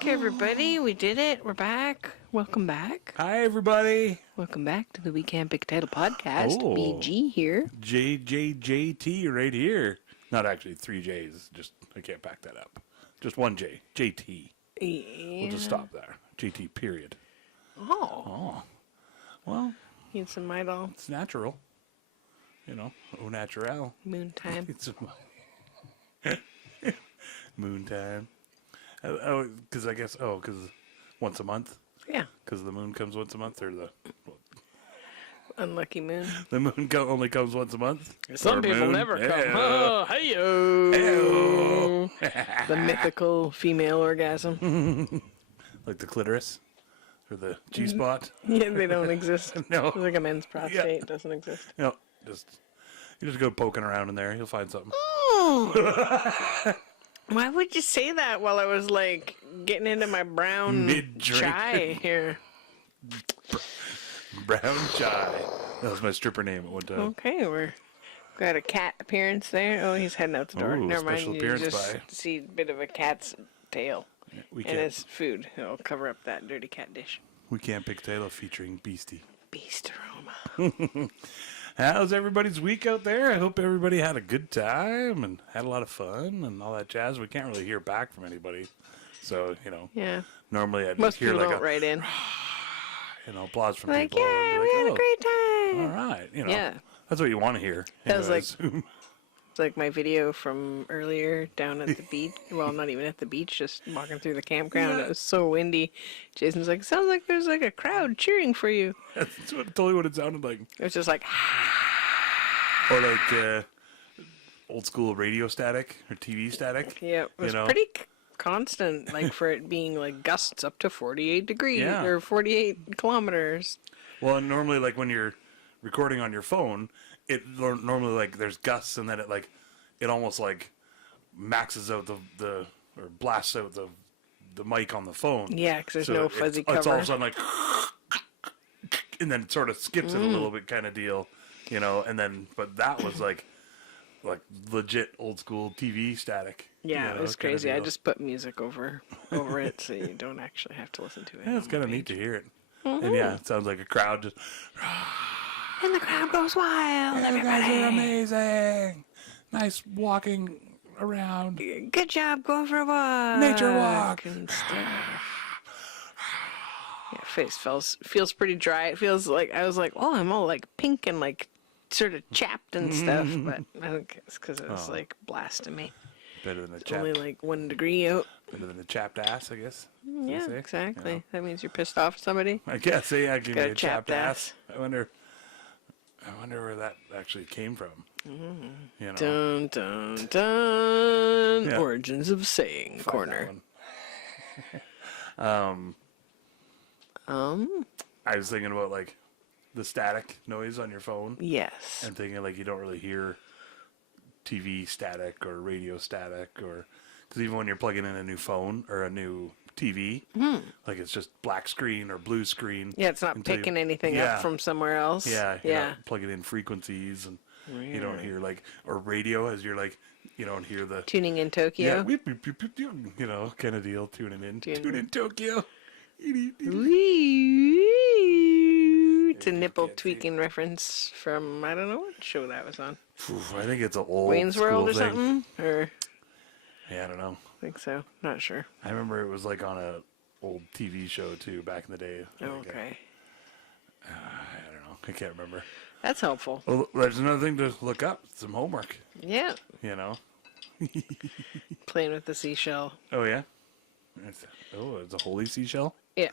back, everybody. We did it. We're back. Welcome back. Hi, everybody. Welcome back to the We Can't Pick Title podcast. Oh. BG here. JJJT right here. Not actually 3 J's. Just I can't back that up. Just one J. JT. Yeah. We'll just stop there. JT, period. Oh. Well, Need some idol. it's natural. You know, au naturel. Moon time. It's moon time. Because I guess, because once a month? Yeah. Because the moon comes once a month, or the Unlucky moon. moon only comes once a month? Some Or people moon? never come. Yeah. Oh, hey-yo. The mythical female orgasm. Like the clitoris? Or the G-spot? Yeah, they don't exist. No. It's like a men's prostate. Doesn't exist. No, you just go poking around in there. You'll find something. Oh. Why would you say that while I was like getting into my brown Mid-drink. chai here? Brown chai. That was my stripper name at one time. Okay, we're got a cat appearance there. Oh, he's heading out the door. Ooh, Never mind. special You appearance just by- see a bit of a cat's tail We and can't. his food. It'll cover up that dirty cat dish. We can't pick Taylor featuring Beastie. Beast aroma. How's everybody's week out there? I hope everybody had a good time and had a lot of fun and all that jazz. We can't really hear back from anybody, so Yeah. normally I'd Most hear people like don't write in. applause from Like, people. yeah, and we be had like, a great time. all right, Yeah. that's what you want to hear. That was I like- assume. It's like my video from earlier down at the beach. Well, not even at the beach, just walking through the campground. Yeah. It was so windy. Jason's like, sounds like there's like a crowd cheering for you. That's totally what it sounded like. It was just like, Or like old school radio static or TV static. yeah, it was pretty constant, like for it being like gusts up to 48 degrees Yeah. or 48 kilometers. Well, and normally like when you're recording on your phone, it normally like there's gusts and then it almost like maxes out the or blasts out the mic on the phone. Yeah, because there's So no fuzzy it's all of cover. a sudden like, and then it sort of skips it a little bit kind of deal, and then, but that was like legit old school TV static. Yeah, it was kinda crazy. I deal. just put music over it so you don't actually have to listen to it. Yeah, it's kind of neat to hear it. And yeah, it sounds like a crowd just, And the crowd goes wild. you guys Everybody. are amazing. Nice walking around. Good job going for a walk. Nature walk. And stuff. Yeah, face feels pretty dry. It feels like I was like, oh, I'm all like pink and like sort of chapped and stuff. But I think it's because it was like blasting me. Better than a It's only chapped, like 1 degree out. better than a chapped ass, I guess. they Yeah, say, exactly. That means you're pissed off at somebody. I guess they actually Got made a a chapped chapped ass. I wonder where that actually came from. Dun dun dun. Yeah. Origins of saying Fuck that corner. one. Um. I was thinking about like the static noise on your phone. Yes. And thinking like you don't really hear TV static or radio static, or because even when you're plugging in a new phone or a new TV, like it's just black screen or blue screen. Yeah, it's not until picking you- anything yeah. up from somewhere else. Yeah, you're Yeah. not plugging in frequencies, and you don't hear like, or radio as you're like, you don't hear the Tuning in Tokyo. yeah, weep, weep, weep, weep, weep, kind of deal. Tuning in, tune in Tokyo. It's a nipple tweaking reference from I don't know what show that was on. I think it's an old Wayne's World or school thing. something? Or Yeah, I don't know. I think so. Not sure. I remember it was like on a old TV show too back in the day. Like, Okay. I don't know. I can't remember. That's helpful. Well, there's another thing to look up. Some homework. Yeah. Playing with the seashell. Oh yeah. It's a holy seashell. Yeah.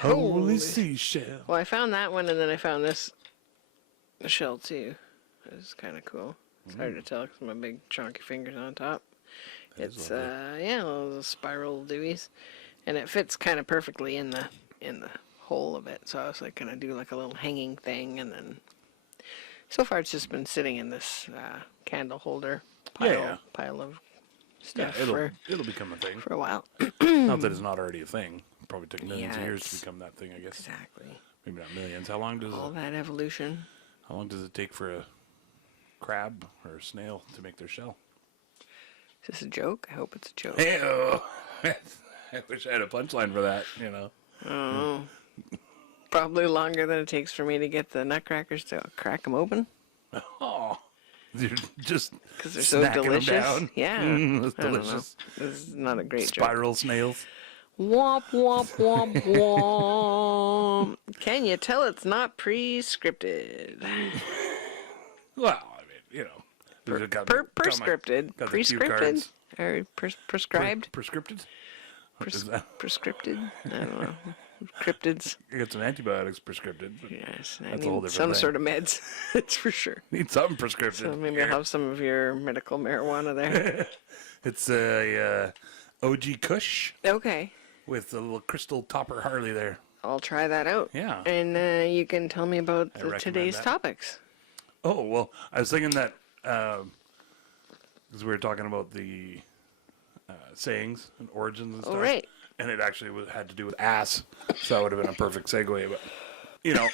Holy seashell. Well, I found that one and then I found this shell too. It was kind of cool. It's hard to tell because my big chunky fingers on top. It's little spiral dewies, and it fits kind of perfectly in the hole of it. So I was like gonna do like a little hanging thing, and then so far it's just been sitting in this candle holder pile of Yeah, stuff it'll become a thing. for a while. Not that it's not already a thing. It probably took millions of Yeah, years to it's- become that thing, I guess. Exactly. Maybe not millions. How long All that evolution. it take for a crab or a snail to make their shell? Is this a joke? I hope it's a joke. Hey-oh. I wish I had a punchline for that, you know. Oh, probably longer than it takes for me to get the nutcrackers to crack them open. Oh, you're just Because they're so snacking delicious. them down. Yeah. That's I don't know. delicious. This is not a great Spiral snails. joke. Womp, womp, womp, womp. Can you tell it's not pre-scripted? Well, I mean, you know. Prescripted. Got the cue Prescripted? cards. Or prescribed? Prescripted? Is that- Prescripted? I don't know. Cryptids. You get some antibiotics prescripted. But Yes, I That's a whole need different some thing. sort of meds. That's for sure. Need something prescripted. So maybe I'll have some of your medical marijuana there. It's a OG Kush Okay. with a little crystal topper Harley there. I'll try that out. Yeah. And you can tell me about recommend today's that. topics. Oh, well, I was thinking that because we were talking about the sayings and origins and stuff. Oh, right. And it actually had to do with ass. So that would have been a perfect segue. But, you know,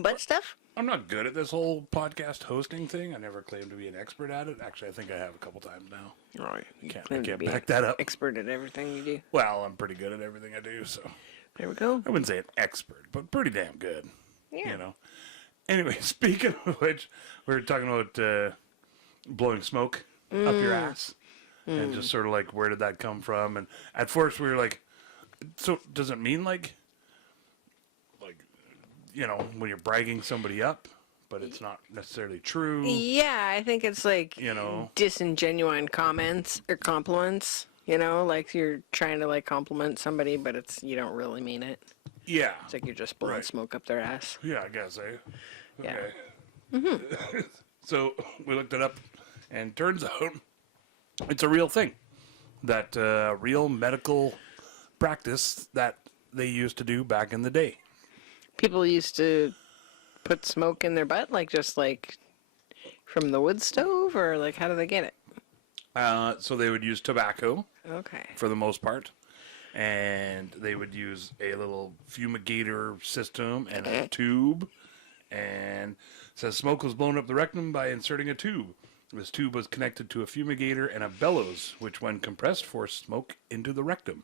Butt stuff? I'm not good at this whole podcast hosting thing. I never claimed to be an expert at it. Actually, I think I have a couple times now. All right. I can't back that up. Expert at everything you do. Well, I'm pretty good at everything I do, so There we go. I wouldn't say an expert, but pretty damn good. Yeah. You know. Anyway, speaking of which, we were talking about blowing smoke up your ass, and just sort of like, where did that come from? And at first we were like, so does it mean like, you know, when you're bragging somebody up, but it's not necessarily true? Yeah, I think it's like You know. disingenuine comments or compliments. You know, like you're trying to like compliment somebody, but you don't really mean it. Yeah. It's like you're just blowing Right. smoke up their ass. Yeah, I guess, eh? Yeah. Okay. So we looked it up, and turns out it's a real thing. That real medical practice that they used to do back in the day. People used to put smoke in their butt, like just like from the wood stove, or like how do they get it? So they would use tobacco Okay. for the most part, and they would use a little fumigator system and a tube, and it says smoke was blown up the rectum by inserting a tube. This tube was connected to a fumigator and a bellows, which when compressed forced smoke into the rectum.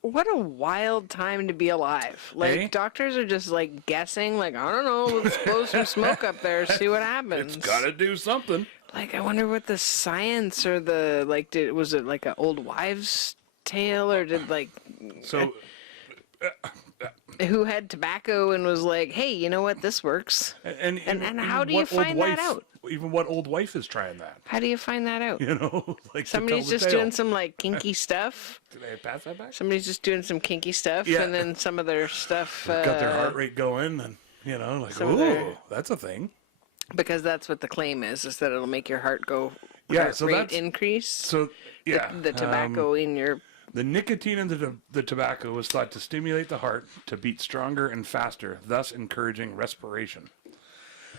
What a wild time to be alive. Like, Eh? doctors are just, like, guessing, like, I don't know, let's blow some smoke up there, see what happens. It's gotta do something. Like, I wonder what the science or the, like, was it, like, an old wives' tale, or did, like, So who had tobacco and was like, hey, you know what, this works. and And how even do you what old find that wife- out? Even what old wife is trying that? How do you find that out? You know, like Somebody's to tell just the tale. doing some, like, kinky stuff. Did I pass that back? Somebody's just doing some kinky stuff, Yeah. and then some of their stuff... Got their heart rate going, and you know, like, some of ooh, their- that's a thing. Because that's what the claim is that it'll make your heart go... Yeah, heart so rate that's increase. so. Yeah, The tobacco in your... the nicotine in the tobacco was thought to stimulate the heart to beat stronger and faster, thus encouraging respiration.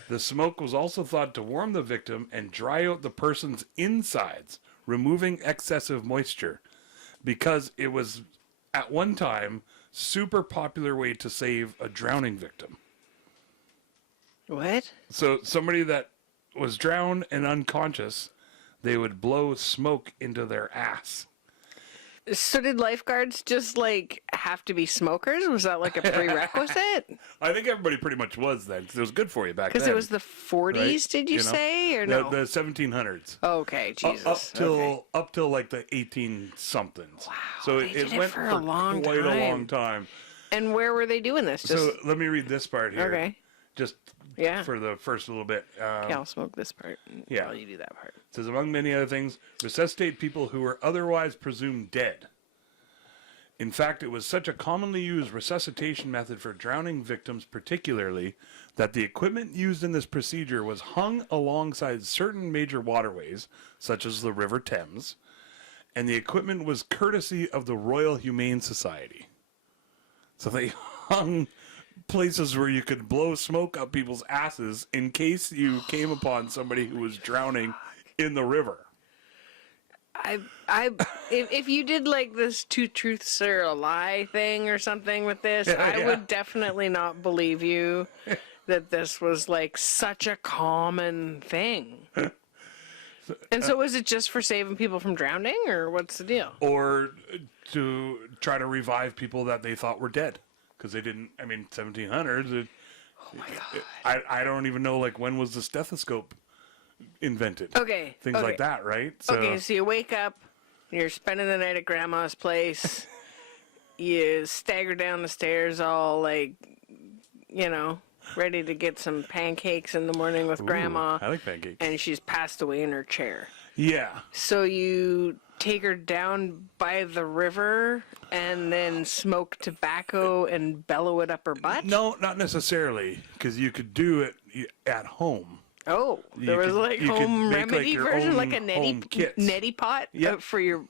The smoke was also thought to warm the victim and dry out the person's insides, removing excessive moisture, because it was at one time super popular way to save a drowning victim. What? So somebody that was drowned and unconscious, they would blow smoke into their ass. So did lifeguards just, like, have to be smokers? Was that, like, a prerequisite? I think everybody pretty much was then, because it was good for you back then. Because it was the 40s, right? did you know? say, or no? The 1700s. Okay, Jesus. Up till like the 18 somethings. Wow. So they did it it went for a long quite a long time. time. And where were they doing this? Just So let me read this part here. okay. Just Yeah. for the first little bit. Yeah, I'll smoke this part. Yeah. While you do that part. It says, among many other things, resuscitate people who were otherwise presumed dead. In fact, it was such a commonly used resuscitation method for drowning victims particularly, that the equipment used in this procedure was hung alongside certain major waterways, such as the River Thames, and the equipment was courtesy of the Royal Humane Society. So they hung places where you could blow smoke up people's asses in case you came upon somebody who was drowning in the river. If you did like this two truths or a lie thing or something with this, I Yeah. would definitely not believe you that this was like such a common thing. And so was it just for saving people from drowning, or what's the deal? Or to try to revive people that they thought were dead. Because they didn't, 1700s. Oh my God. I don't even know, like, when was the stethoscope invented? Okay. Things like that, right? Okay, so you wake up, you're spending the night at grandma's place, you stagger down the stairs all, like, ready to get some pancakes in the morning with grandma. I like pancakes. And she's passed away in her chair. Yeah. So you take her down by the river and then smoke tobacco and bellow it up her butt? No, not necessarily, because you could do it at home. Oh, there was you could home make, remedy your version, own like a neti pot for your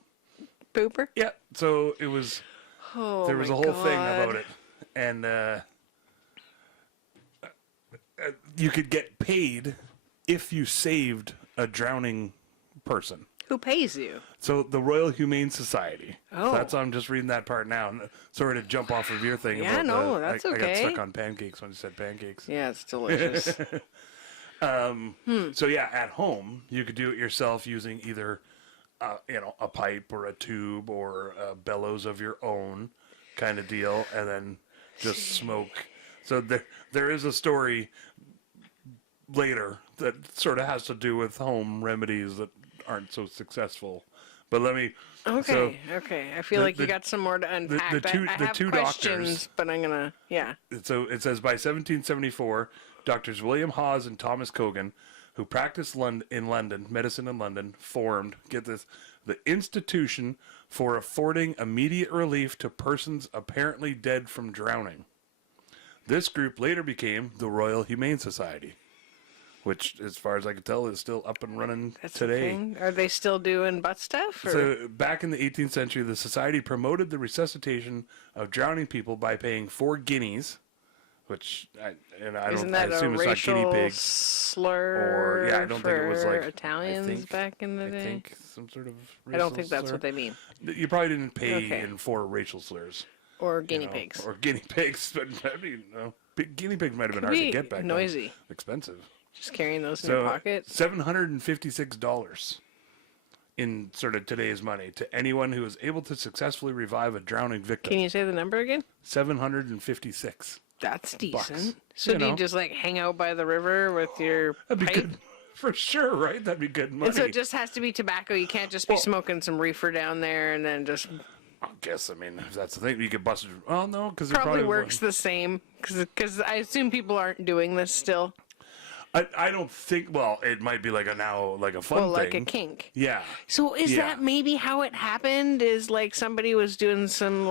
pooper? Yeah, so it was, there was a whole thing about it. And you could get paid if you saved a drowning person. Who pays you? So the Royal Humane Society. Oh. So I'm just reading that part now. Sorry to jump off of your thing. Yeah, about that's I okay. got stuck on pancakes when you said pancakes. Yeah, it's delicious. So yeah, at home you could do it yourself using either, a pipe or a tube or bellows of your own kind of deal, and then just smoke. So there is a story later that sort of has to do with home remedies that aren't so successful. But let me. Okay. I feel like you got some more to unpack. I have two questions, doctors, but I'm gonna. Yeah. So it says by 1774, doctors William Hawes and Thomas Cogan, who practiced medicine in London, formed, get this, the Institution for Affording Immediate Relief to Persons Apparently Dead from Drowning. This group later became the Royal Humane Society, which, as far as I can tell, is still up and running today. Are they still doing butt stuff? Or? So back in the 18th century, the society promoted the resuscitation of drowning people by paying 4 guineas, which I assume it's not guinea pigs. Slur I don't think it was like Italians back in the day. I think some sort of racial I don't think that's slur. what they mean. You probably didn't pay in 4 racial slurs. Or guinea pigs. Or guinea pigs, but guinea pigs might have been hard to get back then. Noisy. Expensive. Just carrying those in your pocket. $756 in sort of today's money to anyone who is able to successfully revive a drowning victim. Can you say the number again? 756. That's decent. Bucks. So do you just like hang out by the river with your That'd be pipe? good. For sure, right? That'd be good money. And so it just has to be tobacco. You can't just be smoking some reefer down there and then just... I guess, if that's the thing, you could bust it. Oh, no, because it probably works the same. Because I assume people aren't doing this still. I don't think, it might be like a fun thing. Like a kink. Yeah. So is that maybe how it happened? Is like somebody was doing some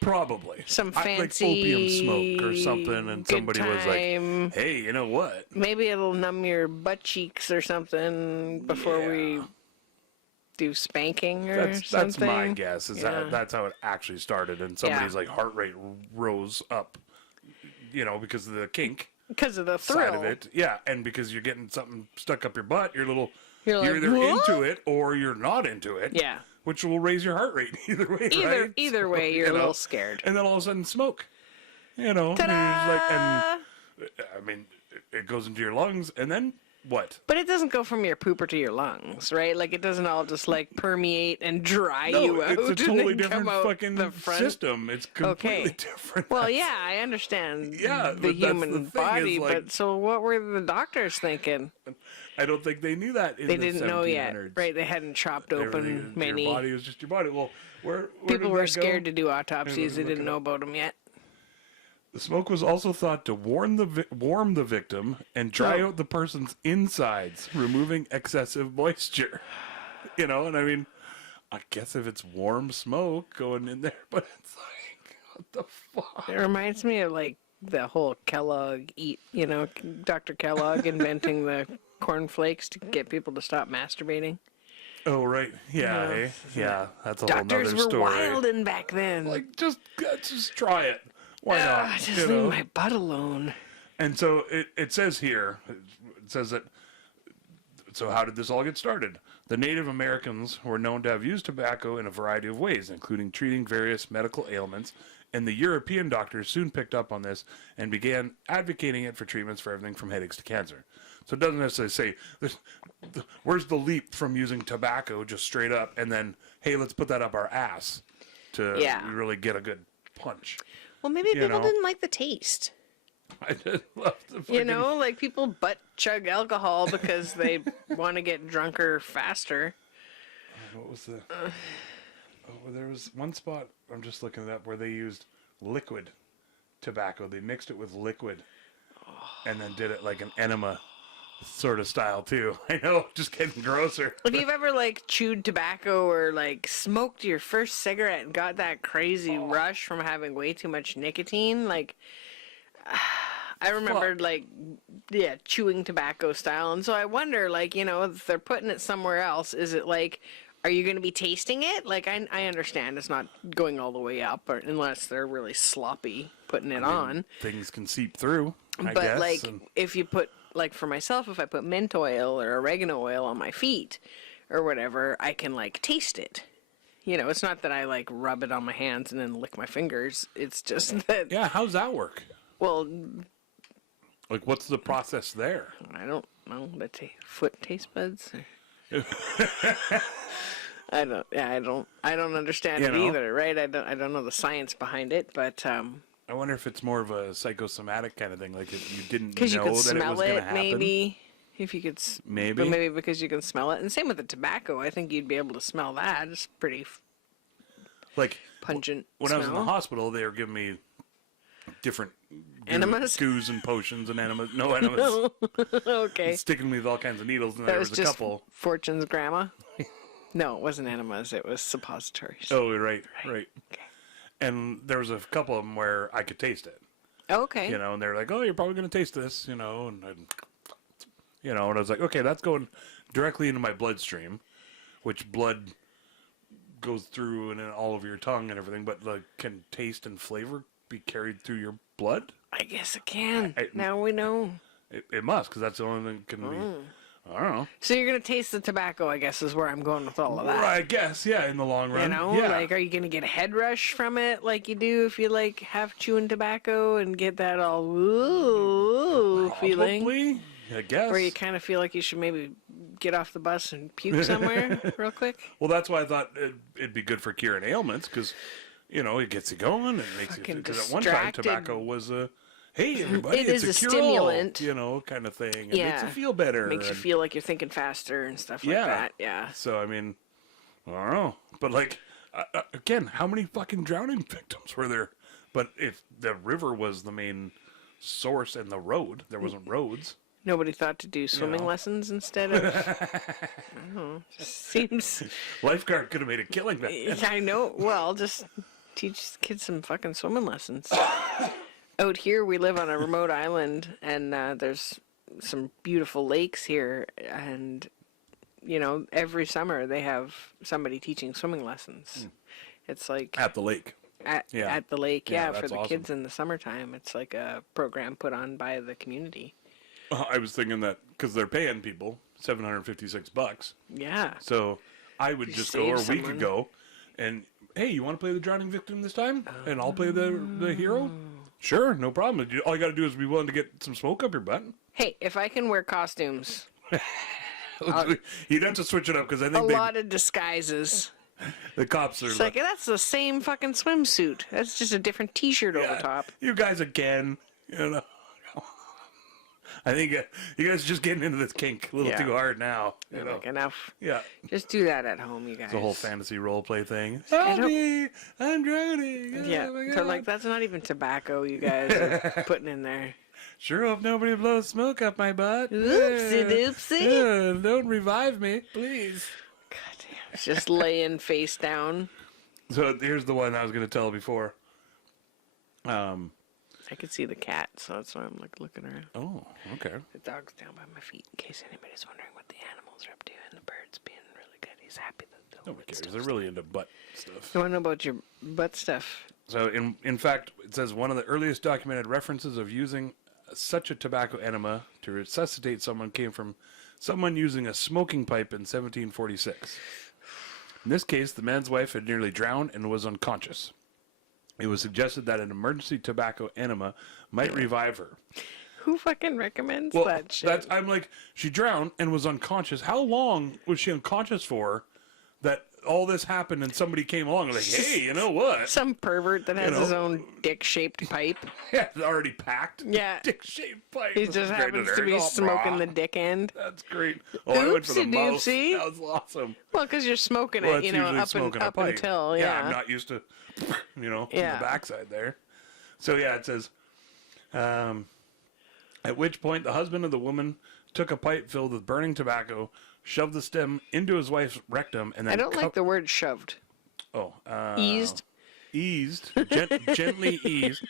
Probably. Some fancy like opium smoke or something, and somebody was like, hey, you know what? Maybe it'll numb your butt cheeks or something before we do spanking or something. That's my guess. That's how it actually started, and somebody's heart rate rose up, because of the kink. Because of the thrill. Side of it. Yeah, and because you're getting something stuck up your butt, you're like, either what? into it or you're not into it. Yeah. Which will raise your heart rate either way, right? Either way, you're a little scared. And then all of a sudden, smoke. Ta-da! It goes into your lungs, and then what? But it doesn't go from your pooper to your lungs, right? Like, it doesn't all just, permeate and dry you out. It's a totally and different come out fucking the front. system. It's completely different. Well, yeah, I understand the but human that's the thing body, is, but so what were the doctors thinking? I don't think they knew that in They the didn't know yet, 1700s. right? They hadn't chopped open many. Your body was just your body. Well, where people did were that scared go? to do autopsies. They didn't know about them yet. The smoke was also thought to warm the victim and dry out the person's insides, removing excessive moisture. I guess if it's warm smoke going in there, but it's like, what the fuck? It reminds me of the whole Kellogg Dr. Kellogg inventing the cornflakes to get people to stop masturbating. Oh, right. Yeah, that's a whole nother Doctors were story. wilding back then. Just try it. Why not? Just leave my butt alone. And so it says here, it says that, so how did this all get started? The Native Americans were known to have used tobacco in a variety of ways, including treating various medical ailments And the European doctors soon picked up on this and began advocating it for treatments for everything from headaches to cancer. So it doesn't necessarily say, where's the leap from using tobacco just straight up and then, hey, let's put that up our ass to really get a good punch. Well, maybe people didn't like the taste. I just love the fucking... You know, like people butt chug alcohol because they want to get drunker faster. What was the... there was one spot, I'm just looking it up, where they used liquid tobacco. They mixed it with liquid and then did it like an enema sort of style too. I know, just getting grosser. If you've ever like chewed tobacco or like smoked your first cigarette and got that crazy rush from having way too much nicotine, like I remembered chewing tobacco style. And so I wonder, like, you know, if they're putting it somewhere else, is it like, are you going to be tasting it? Like, I understand it's not going all the way up, or unless they're really sloppy putting it on. Things can seep through, I but guess. Like, if you put, like for myself, if I put mint oil or oregano oil on my feet or whatever, I can like taste it. You know, it's not that I like rub it on my hands and then lick my fingers. It's just that. Yeah, how's that work? Well, like, what's the process there? I don't know. The foot taste buds. I don't understand it either, right? I don't know the science behind it, but I wonder if it's more of a psychosomatic kind of thing, like if you didn't know because you could that smell it was going to it, happen. maybe if you could, maybe, but maybe because you can smell it, and same with the tobacco. I think you'd be able to smell that. It's pretty like pungent. When smell. I was in the hospital, they were giving me different enemas, goos and potions and enemas. No enemas. Okay. And sticking me with all kinds of needles, and that there was was a just couple. Fortune's grandma. No, it wasn't enemas. It was suppositories. Oh, right. Okay. And there was a couple of them where I could taste it. Okay. You know, and they're like, "Oh, you're probably going to taste this," you know, and and I was like, "Okay, that's going directly into my bloodstream, which blood goes through and in all over your tongue and everything. But like, can taste and flavor be carried through your blood? I guess it can. Now we know. It must, because that's the only thing that can be. I don't know. So you're gonna taste the tobacco, I guess, is where I'm going with all of that. I guess, yeah, in the long run. You know, yeah. like, are you gonna get a head rush from it, like you do if you like have chewing tobacco and get that all ooh feeling? Probably, I guess. Where you kind of feel like you should maybe get off the bus and puke somewhere real quick. Well, that's why I thought it'd be good for curing ailments, because you know it gets you going and makes you. Because at one time tobacco was a. Hey, everybody, it it's is a stimulant, you know, kind of thing. It makes you feel better. Makes you feel like you're thinking faster and stuff like that. Yeah. So, I mean, I don't know. But, like, again, how many fucking drowning victims were there? But if the river was the main source and the road, there wasn't roads. Nobody thought to do swimming lessons instead of... I don't know. Seems... Lifeguard could have made a killing back then. I know. Well, just teach kids some fucking swimming lessons. Out here, we live on a remote island, and there's some beautiful lakes here, and, you know, every summer they have somebody teaching swimming lessons. It's like... At the lake. At the lake, for the awesome. kids in the summertime. It's like a program put on by the community. I was thinking that, because they're paying people $756. Yeah. So I would just go, or we could go, and, hey, you want to play the drowning victim this time? And I'll play the hero? Sure, no problem. All you got to do is be willing to get some smoke up your butt. Hey, if I can wear costumes. You'd have to switch it up, because I think a lot of disguises. The cops are It's like, that's the same fucking swimsuit. That's just a different T-shirt over top. You guys again, you know. I think you guys are just getting into this kink a little too hard now. You know? Like, enough. Yeah. Just do that at home, you guys. It's a whole fantasy role play thing. I Help me! I'm drowning! Yeah. Oh They're like, that's not even tobacco you guys are putting in there. Sure hope nobody blows smoke up my butt. Oopsie doopsie. Don't revive me, please. God damn. It's just laying face down. So here's the one I was going to tell before. I could see the cat, so that's why I'm like looking around. Oh, okay. The dog's down by my feet, in case anybody's wondering what the animals are up to, and the bird's being really good. He's happy that the Nobody cares. They're really into butt stuff. You want to know about your butt stuff? So, in fact, it says one of the earliest documented references of using such a tobacco enema to resuscitate someone came from someone using a smoking pipe in 1746. In this case, the man's wife had nearly drowned and was unconscious. It was suggested that an emergency tobacco enema might revive her. Who fucking recommends Well, that shit? I'm like, she drowned and was unconscious. How long was she unconscious for that all this happened and somebody came along and like, hey, you know what? Some pervert that has know. his own dick-shaped pipe. Yeah, it's already packed. Yeah. Dick-shaped pipe. He just happens to be smoking the dick end. That's great. Oh, I went for the mouth. Oopsie-doopsie. That was awesome. Well, because you're smoking Well, it, it's you know, usually up, smoking a up pipe. until, Yeah, I'm not used to, in Yeah. the backside there. So, yeah, it says, at which point the husband of the woman took a pipe filled with burning tobacco, shoved the stem into his wife's rectum, and then I don't like the word shoved. eased, gently eased,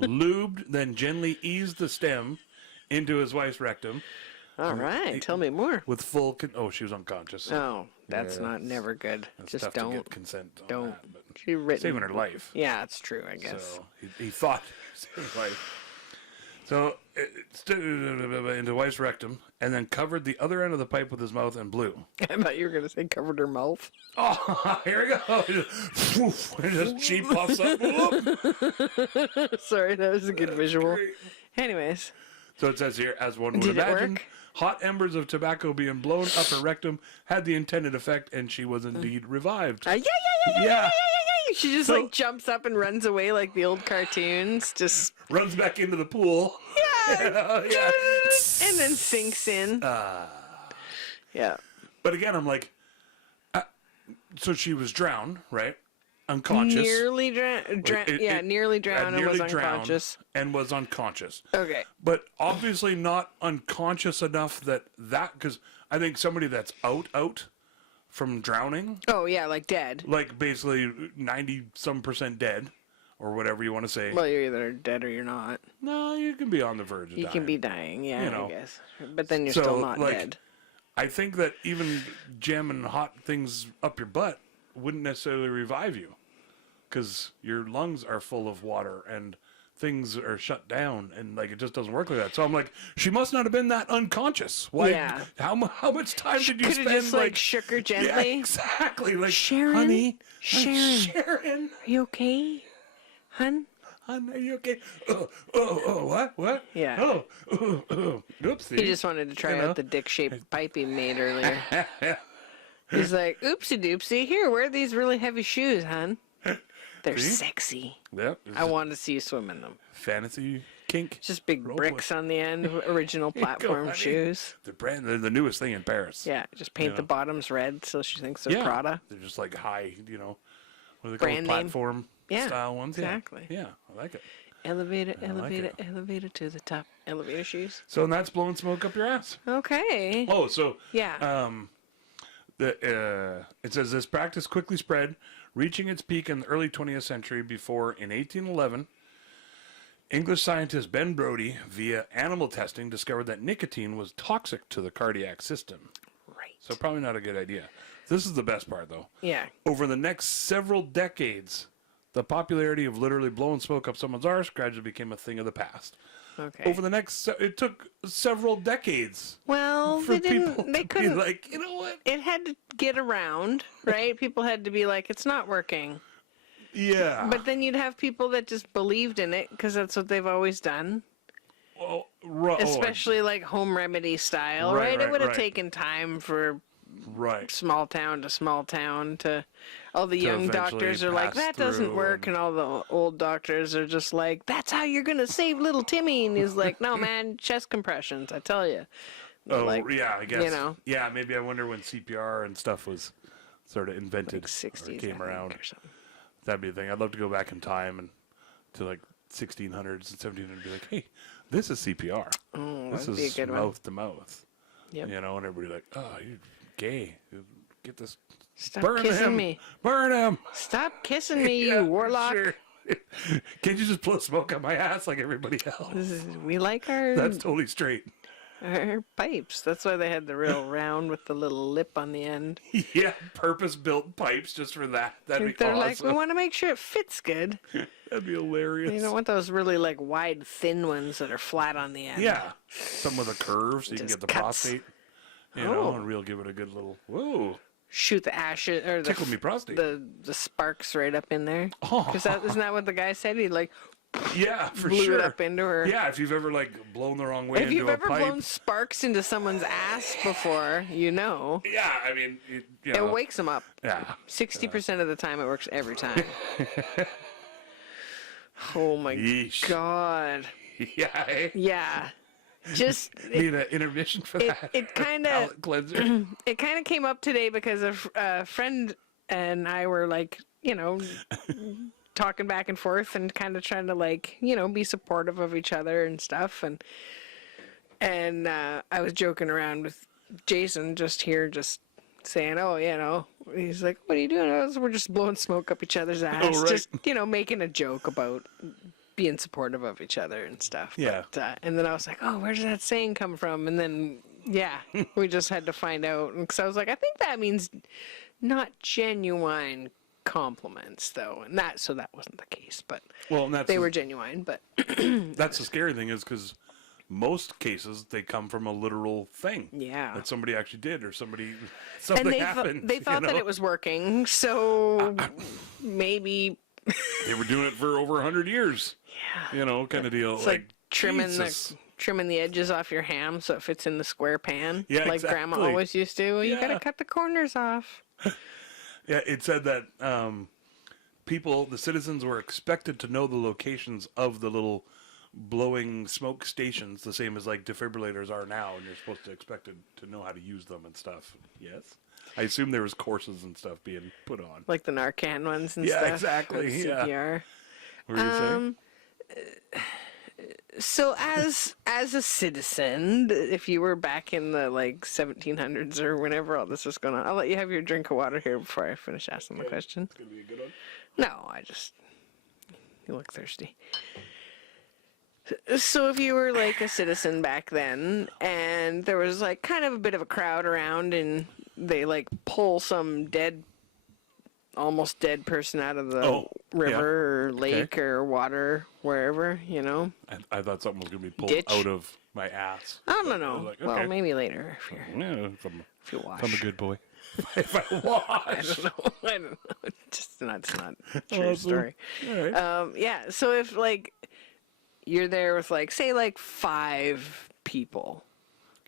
lubed, then gently eased the stem into his wife's rectum. All right, tell me more. With full, she was unconscious. No, that's not never good. That's Just tough don't. to get consent on Don't. that, but She written. saving her life. Yeah, it's true, I guess. So he thought saving her life. So it stood into wife's rectum and then covered the other end of the pipe with his mouth and blew. I thought you were going to say covered her mouth. Oh, here we go. Just she puffs up. Sorry, that was a good visual. Great. Anyways. So it says here, as one would Did it imagine, work? hot embers of tobacco being blown up her rectum had the intended effect, and she was indeed revived. Yeah. She just So- like jumps up and runs away like the old cartoons. Just Runs back into the pool. yeah, Yeah. and then sinks in. Yeah. But again, I'm like, so she was drowned, right? Unconscious. Nearly drowned. Nearly drowned and was nearly drowned unconscious. and was unconscious. Okay. But obviously not unconscious enough that because I think somebody that's out from drowning, Oh yeah, like dead. like basically 90% dead, or whatever you want to say. Well, you're either dead or you're not. No, you can be on the verge of You dying. can be dying, yeah, You know. I guess. But then you're So, still not like, dead. I think that even jamming hot things up your butt wouldn't necessarily revive you, because your lungs are full of water and things are shut down, and like it just doesn't work like that. So I'm like, she must not have been that unconscious. Why? Yeah. How much time did you Could spend? have just like shook her yeah, gently. exactly. Like, Sharon? honey, Sharon. Sharon, Are you okay, hun? hon, are you okay? What? Yeah. Oopsie. He just wanted to try You know? out the dick-shaped pipe he made earlier. He's like, oopsie doopsie. Here, wear these really heavy shoes, hun. They're See? sexy. Yep. I want to see you swim in them. Fantasy kink. Just big Role bricks on the end, original platform honey. shoes. They're the newest thing in Paris. Yeah, just paint the bottoms red so she thinks they're Yeah. Prada. They're just like high, what are they Brand called? name. Platform Yeah, style ones. exactly. Yeah, I like it. Elevator, I like elevator, it. elevator to the top. Elevator shoes. So and that's blowing smoke up your ass. Okay. Oh, so Yeah. it says this practice quickly spread, reaching its peak in the early 20th century before, in 1811, English scientist Ben Brodie, via animal testing, discovered that nicotine was toxic to the cardiac system. Right. So probably not a good idea. This is the best part, though. Yeah. Over the next several decades, the popularity of literally blowing smoke up someone's arse gradually became a thing of the past. Okay. Over the next, it took several decades Well, for they people didn't. They to be couldn't. like, you know what? It had to get around, right? People had to be like, it's not working. Yeah. But then you'd have people that just believed in it because that's what they've always done. Well, Especially like home remedy style, Right, right? right, It would have right. taken time for right. small town to all the young eventually doctors are like, pass that doesn't through work, and all the old doctors are just like, that's how you're gonna save little Timmy, and he's like, no man, chest compressions, I tell you. Oh, like, yeah, I guess. you know. Yeah, maybe I wonder when CPR and stuff was sort of invented Like 60s, or I came think, around. or something. That'd be a thing. I'd love to go back in time and to like 1600s and 1700s and be like, hey, this is CPR. Oh, This that'd be a is good one. mouth to mouth. Yep. And everybody like, oh, you're gay. Get this. Stop Burn kissing him. me. Burn him. Stop kissing me, Yeah, you warlock. sure. Can't you just blow smoke up my ass like everybody else? We like our That's totally straight. pipes. That's why they had the real round with the little lip on the end. Yeah, purpose-built pipes just for that. That'd be They're awesome. like, we want to make sure it fits good. That'd be hilarious. You don't want those really like wide, thin ones that are flat on the end. Yeah, some with a curve so you can Just get the cuts. prostate. Oh. And we'll give it a good little whoa. shoot the ashes or Tickle me prostate. the sparks right up in there. Oh. Because isn't that what the guy said? He like Yeah, for blew sure. it up into her. Yeah, if you've ever like blown the wrong way If into you've a ever pipe. blown sparks into someone's ass before, you know. Yeah, I mean, you It know. wakes them up. Yeah. 60% of the time, it works every time. Oh my Yeesh. God. Yeah. eh? Yeah. Just Need an intermission for that. it kind of Palate cleanser. it kind of came up today because a friend and I were like, you know, talking back and forth and kind of trying to like, you know, be supportive of each other and stuff. And I was joking around with Jason just saying, oh, you know, he's like, what are you doing? We're just blowing smoke up each other's ass. right. Just, you know, making a joke about being supportive of each other and stuff. Yeah. But, and then I was like, oh, where does that saying come from? And then, yeah, we just had to find out. And so I was like, I think that means not genuine compliments, though. And so that wasn't the case. But Well, and that's they were genuine. But that's the scary thing is because most cases they come from a literal thing. Yeah. That somebody actually did or something and happened. they thought that it was working. So maybe They were doing it for over 100 years. Yeah. You know, kind of deal. It's like trimming Jesus. the edges off your ham so it fits in the square pan. Yeah, like Grandma exactly. always used to. Well, you Yeah. gotta cut the corners off. Yeah, it said that the citizens were expected to know the locations of the little blowing smoke stations, the same as like defibrillators are now, and you're supposed to expect to know how to use them and stuff. Yes. I assume there was courses and stuff being put on. Like the Narcan ones and Yeah, stuff. exactly, or yeah. CPR. What were you saying? So as a citizen, if you were back in the like 1700s or whenever all this was going on, I'll let you have your drink of water here before I finish asking the question. It's gonna be a good one. No, you look thirsty. So if you were like a citizen back then and there was like kind of a bit of a crowd around and they like pull some almost dead person out of the river or lake or water, wherever, you know. I thought something was gonna be pulled Ditch. out of my ass. I don't I was know. like, Well, okay. maybe later if you wash. I'm a good boy. If I wash. I don't know. I don't know. It's not a true Awesome. story. All right. Yeah. So if like you're there with like say like 5 people.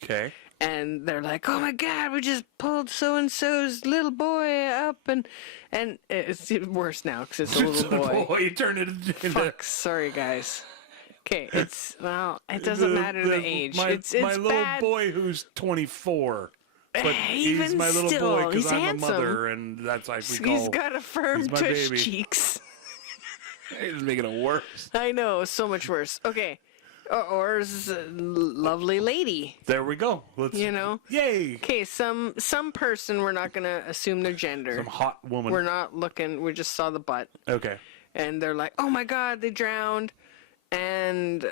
Okay. And they're like, "Oh my God, we just pulled so and so's little boy up," and it's even worse now because it's a little boy. You turned it into. Fuck, sorry guys. Okay, it doesn't matter the age. It's my little bad. boy who's 24, but he's Even my little still, boy because he's I'm handsome. a mother, and that's like we He's call. got a firm he's my tush baby. cheeks. He's making it worse. I know, so much worse. Okay, or is a lovely lady. There we go. Let's. You know. Yay! Okay, some person. We're not gonna assume their gender. Some hot woman. We're not looking. We just saw the butt. Okay. And they're like, "Oh my God, they drowned," and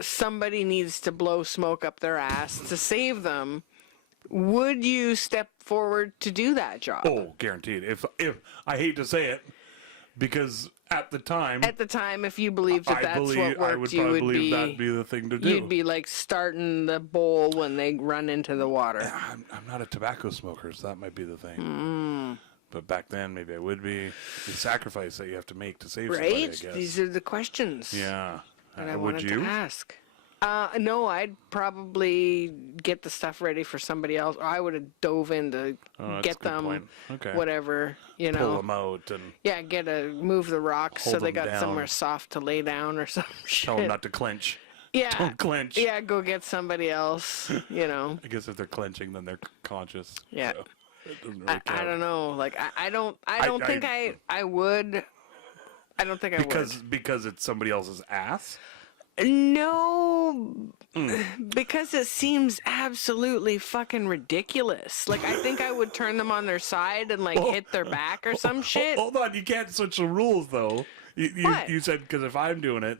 somebody needs to blow smoke up their ass to save them. Would you step forward to do that job? Oh, guaranteed. If I hate to say it, because at the time, At the time, if you believed that that's what I worked, would you probably would believe be that'd be the thing to do. you'd be like starting the bowl when they run into the water. I'm not a tobacco smoker, so that might be the thing. But back then, maybe I would be. The sacrifice that you have to make to save somebody, I Right? guess. These are the questions Yeah. that I would wanted you? to ask. No, I'd probably get the stuff ready for somebody else. Or I would have dove in to Oh, that's a get good them point. Okay. whatever, you Pull know. them out and Yeah, move the rocks so Hold they them got down. somewhere soft to lay down or some shit. tell them not to clench. Yeah. Don't clench. Yeah, go get somebody else, you know. I guess if they're clenching, then they're conscious. Yeah. So it doesn't really I count. don't know. Like I don't think I would. I don't think I would. Because it's somebody else's ass. No, Mm. because it seems absolutely fucking ridiculous. Like I think I would turn them on their side and like hit their back or some shit. Hold on, you can't switch the rules though. What? You said because if I'm doing it,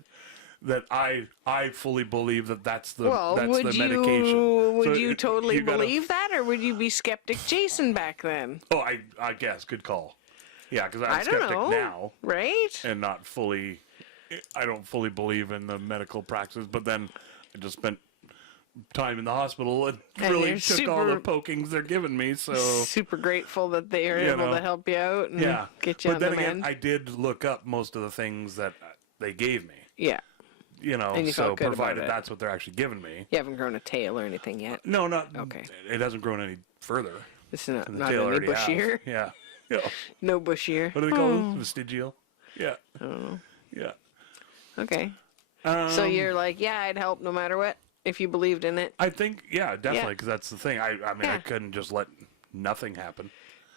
that I fully believe that's the Would medication. Would So you totally you gotta- believe that, or would you be skeptic Jason back then? Oh, I guess good call. Yeah, because I'm I don't skeptic know. now Right? and not fully. I don't fully believe in the medical practice, but then I just spent time in the hospital and And really you're took all the pokings they're giving me. So super grateful that they are You able know. to help you out and yeah, get you but on then the again, mend. I did look up most of the things that they gave me. Yeah. You know, And you so felt good about provided it. that's what they're actually giving me. You haven't grown a tail or anything yet. No, not Okay. It hasn't grown any further. This is not, than the not tail any already have. bushier. Yeah. Yeah. No bushier. What do they call them? Vestigial. Yeah. I don't know. Yeah. Okay. So you're like, yeah, I'd help no matter what if you believed in it. I think, yeah, definitely, Yeah. because that's the thing. I mean, I Yeah. couldn't just let nothing happen.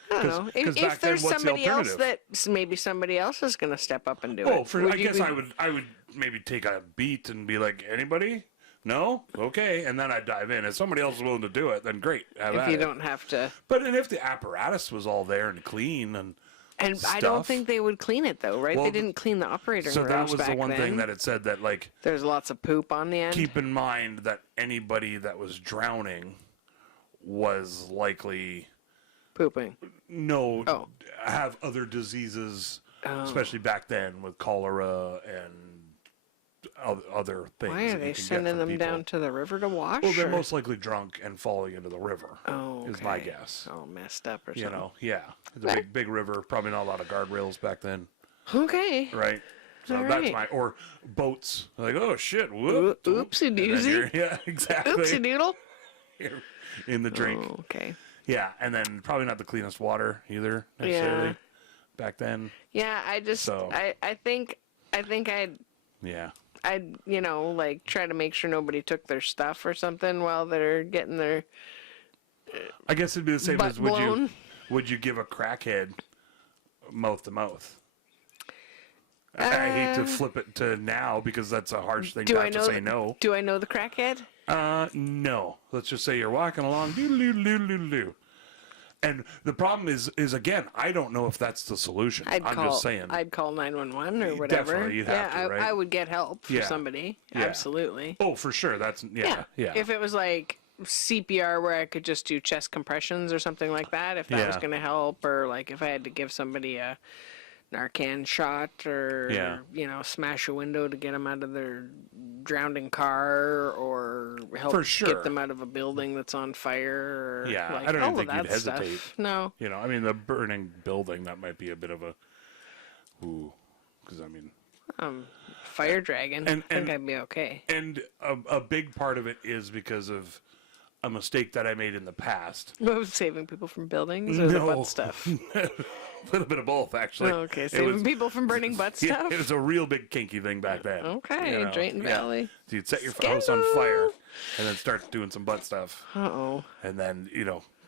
I don't know. 'cause If back then, there's what's the somebody else alternative? that maybe somebody else is going to step up and do Oh, it. I guess I would maybe take a beat and be like, anybody? No? Okay. And then I'd dive in. If somebody else is willing to do it, then great. Have If at you it. don't have to. But and if the apparatus was all there and clean and I don't stuff. think they would clean it though, right? Well, they didn't clean the operating so rooms that was the back one then. thing that it said that like There's lots of poop on the end. keep in mind that anybody that was drowning was likely Pooping. no have other diseases, especially back then with cholera and other things. Why are that you they can get sending from them people. down to the river to wash? Well, they're or- most likely drunk and falling into the river. Oh, is my okay. guess. All messed up or You something. know, yeah, it's a big river. Probably not a lot of guardrails back then, Okay. right? So All that's right. or boats. Like, oh shit, whoop, Oopsie and then doozy. you're- Yeah, exactly. Oopsie doodle. You're in the drink. Oh, okay. Yeah, and then probably not the cleanest water either necessarily Yeah. back then. Yeah, I just So- I think I'd Yeah. like try to make sure nobody took their stuff or something while they're getting their I guess it'd be the same butt as blown. would you give a crackhead mouth to mouth? I hate to flip it to now because that's a harsh thing to have to say no. Do I know the crackhead? No. Let's just say you're walking along, doo-doo-doo-doo-doo. And the problem is again, I don't know if that's the solution. I'm just saying. I'd call 911 or whatever. Definitely, you'd have to, right? I would get help for Yeah. somebody. Yeah. Absolutely. Oh, for sure. That's yeah. If it was like CPR where I could just do chest compressions or something like that, if that was Yeah. going to help, or like if I had to give somebody a Narcan shot or smash a window to get them out of their drowning car or help For sure. get them out of a building that's on fire. Or Yeah, like, I don't all even of think you'd that stuff. hesitate. No. You know, I mean, the burning building, that might be a bit of a because I mean, Fire dragon. And- I think and- I'd be okay. and a big part of it is because of a mistake that I made in the past. Saving people from buildings or the butt stuff? A little bit of both, actually. Oh, okay, It saving was- people from burning butt Yeah, stuff? it was a real big kinky thing back then. Okay, you know, Drayton yeah. Valley. So you'd set your house on fire and then start doing some butt stuff. Uh-oh. And then,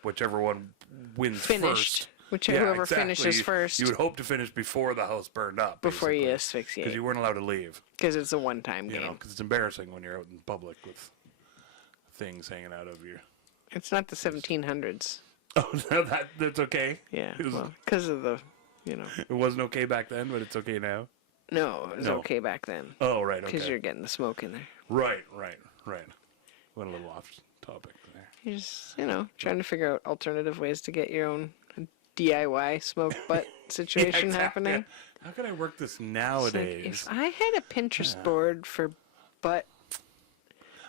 whichever one wins Finished. first. Whoever finishes You- first. You would hope to finish before the house burned up. Before you Because asphyxiate. you weren't allowed to leave. Because it's a one-time You know, game. because it's embarrassing when you're out in public with things hanging out of you. It's not the 1700s. Oh, no, that's okay. Yeah, It was- well, because of the, It wasn't okay back then, but it's okay now. No, it was No. okay back then. Oh, right, okay. Because you're getting the smoke in there. Right. Went a little off topic there. You're just, trying to figure out alternative ways to get your own DIY smoke butt situation Yeah, exactly. happening. How can I work this It's like, nowadays? if I had a Pinterest board for butt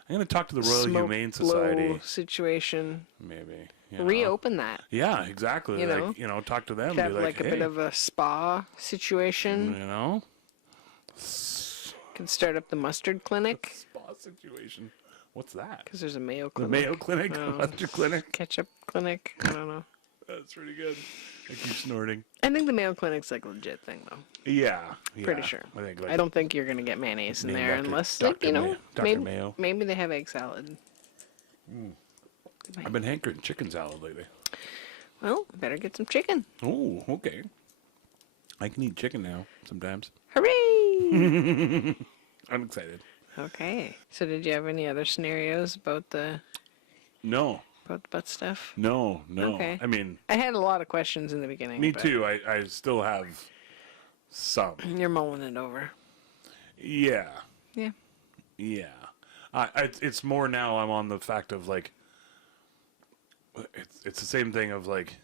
I'm going to talk to the Royal smoke Humane blow Society. situation, Maybe. reopen that. Yeah, exactly. You know? Like, talk to them. Have Be like, a hey, bit of a spa situation. Can start up the mustard clinic Spa situation. What's that? because there's a Mayo The clinic. Mayo Clinic? Oh. Mustard Clinic? Ketchup clinic. I don't know. That's pretty good. I keep snorting. I think the Mayo clinic's like a legit thing though. Yeah. Pretty sure. I think I don't think you're gonna get mayonnaise in Name there Dr. unless Dr. Mayo. Dr. maybe Mayo. maybe they have egg salad. I've been hankering chicken salad lately. Well, better get some chicken. Oh, okay. I can eat chicken now sometimes. Hooray! I'm excited. Okay. So did you have any other scenarios about the No, butt stuff? no. Okay. I mean, I had a lot of questions in the beginning. me but too. I still have some. You're mulling it over. Yeah. Yeah. Yeah. It's more now I'm on the fact of like, it's the same thing of like,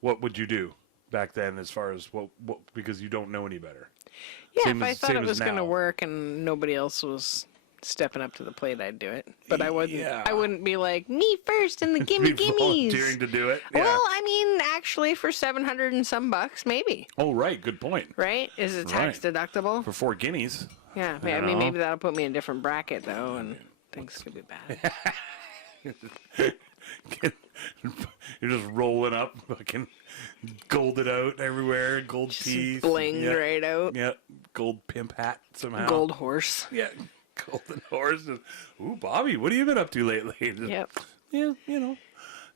what would you do back then as far as what because you don't know any better. Yeah, Same if I as- thought same it as was going to now. work and nobody else was stepping up to the plate, I'd do it. But I wouldn't. Yeah. I wouldn't be like me first and the gimme Be gimmies. volunteering to do it. Yeah. Well, I mean, actually, for $700 and some bucks, maybe. Oh, right. Good point. Right? Is it tax deductible? For 4 guineas. Yeah. I mean, maybe that'll put me in a different bracket though, and things could be bad. You're just rolling up, fucking golded out everywhere, gold teeth. Bling right out. Yeah, gold pimp hat somehow. Gold horse. Yeah, golden horse. Ooh, Bobby, what have you been up to lately? Just, Yep. Yeah,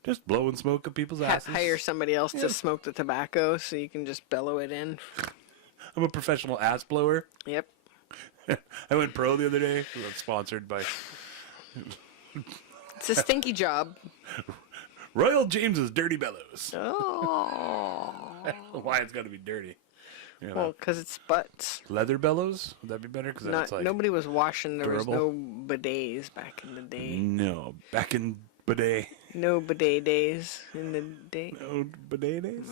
just blowing smoke at people's asses. Hire somebody else to smoke the tobacco so you can just bellow it in. I'm a professional ass blower. Yep. I went pro the other day. I got sponsored by It's a stinky job. Royal James's Dirty Bellows. Oh. Why it's got to be dirty? You know? Well, because it's butts. Leather bellows? Would that be better? Because that's like Nobody was washing. There durable? was no bidets back in the day. No, back in bidet. No bidet days in the day. No bidet days.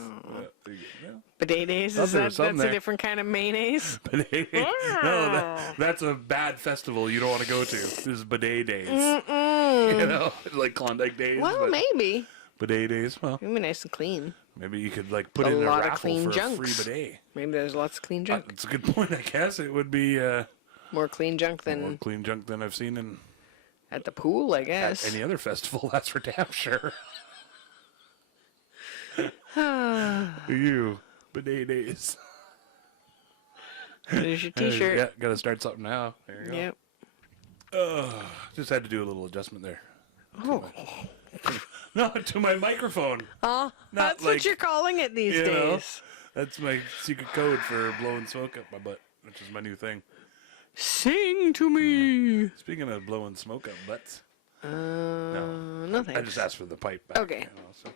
Bidet days? Oh, Is there that was some that's there. a different kind of mayonnaise? Bidet. No, that's a bad festival you don't want to go to. This is bidet days. You know, like Klondike days. Well, but maybe. bidet days. Well, It'd be nice and clean. maybe you could like put A in a lot of raffle clean for a junks. free bidet. Maybe there's lots of clean junk. That's a good point. I guess it would be More clean junk more than clean junk than I've seen in at the pool, I guess. any other festival. That's for damn sure. You bidet days. There's your t-shirt. Yeah, got to start something now. There you go. Yep. Just had to do a little adjustment there. Oh. No, to my microphone. Oh, that's like, what you're calling it these you know, days. That's my secret code for blowing smoke up my butt, which is my new thing. Sing to me. Speaking of blowing smoke up butts, No thanks. I just asked for the pipe back. Okay. So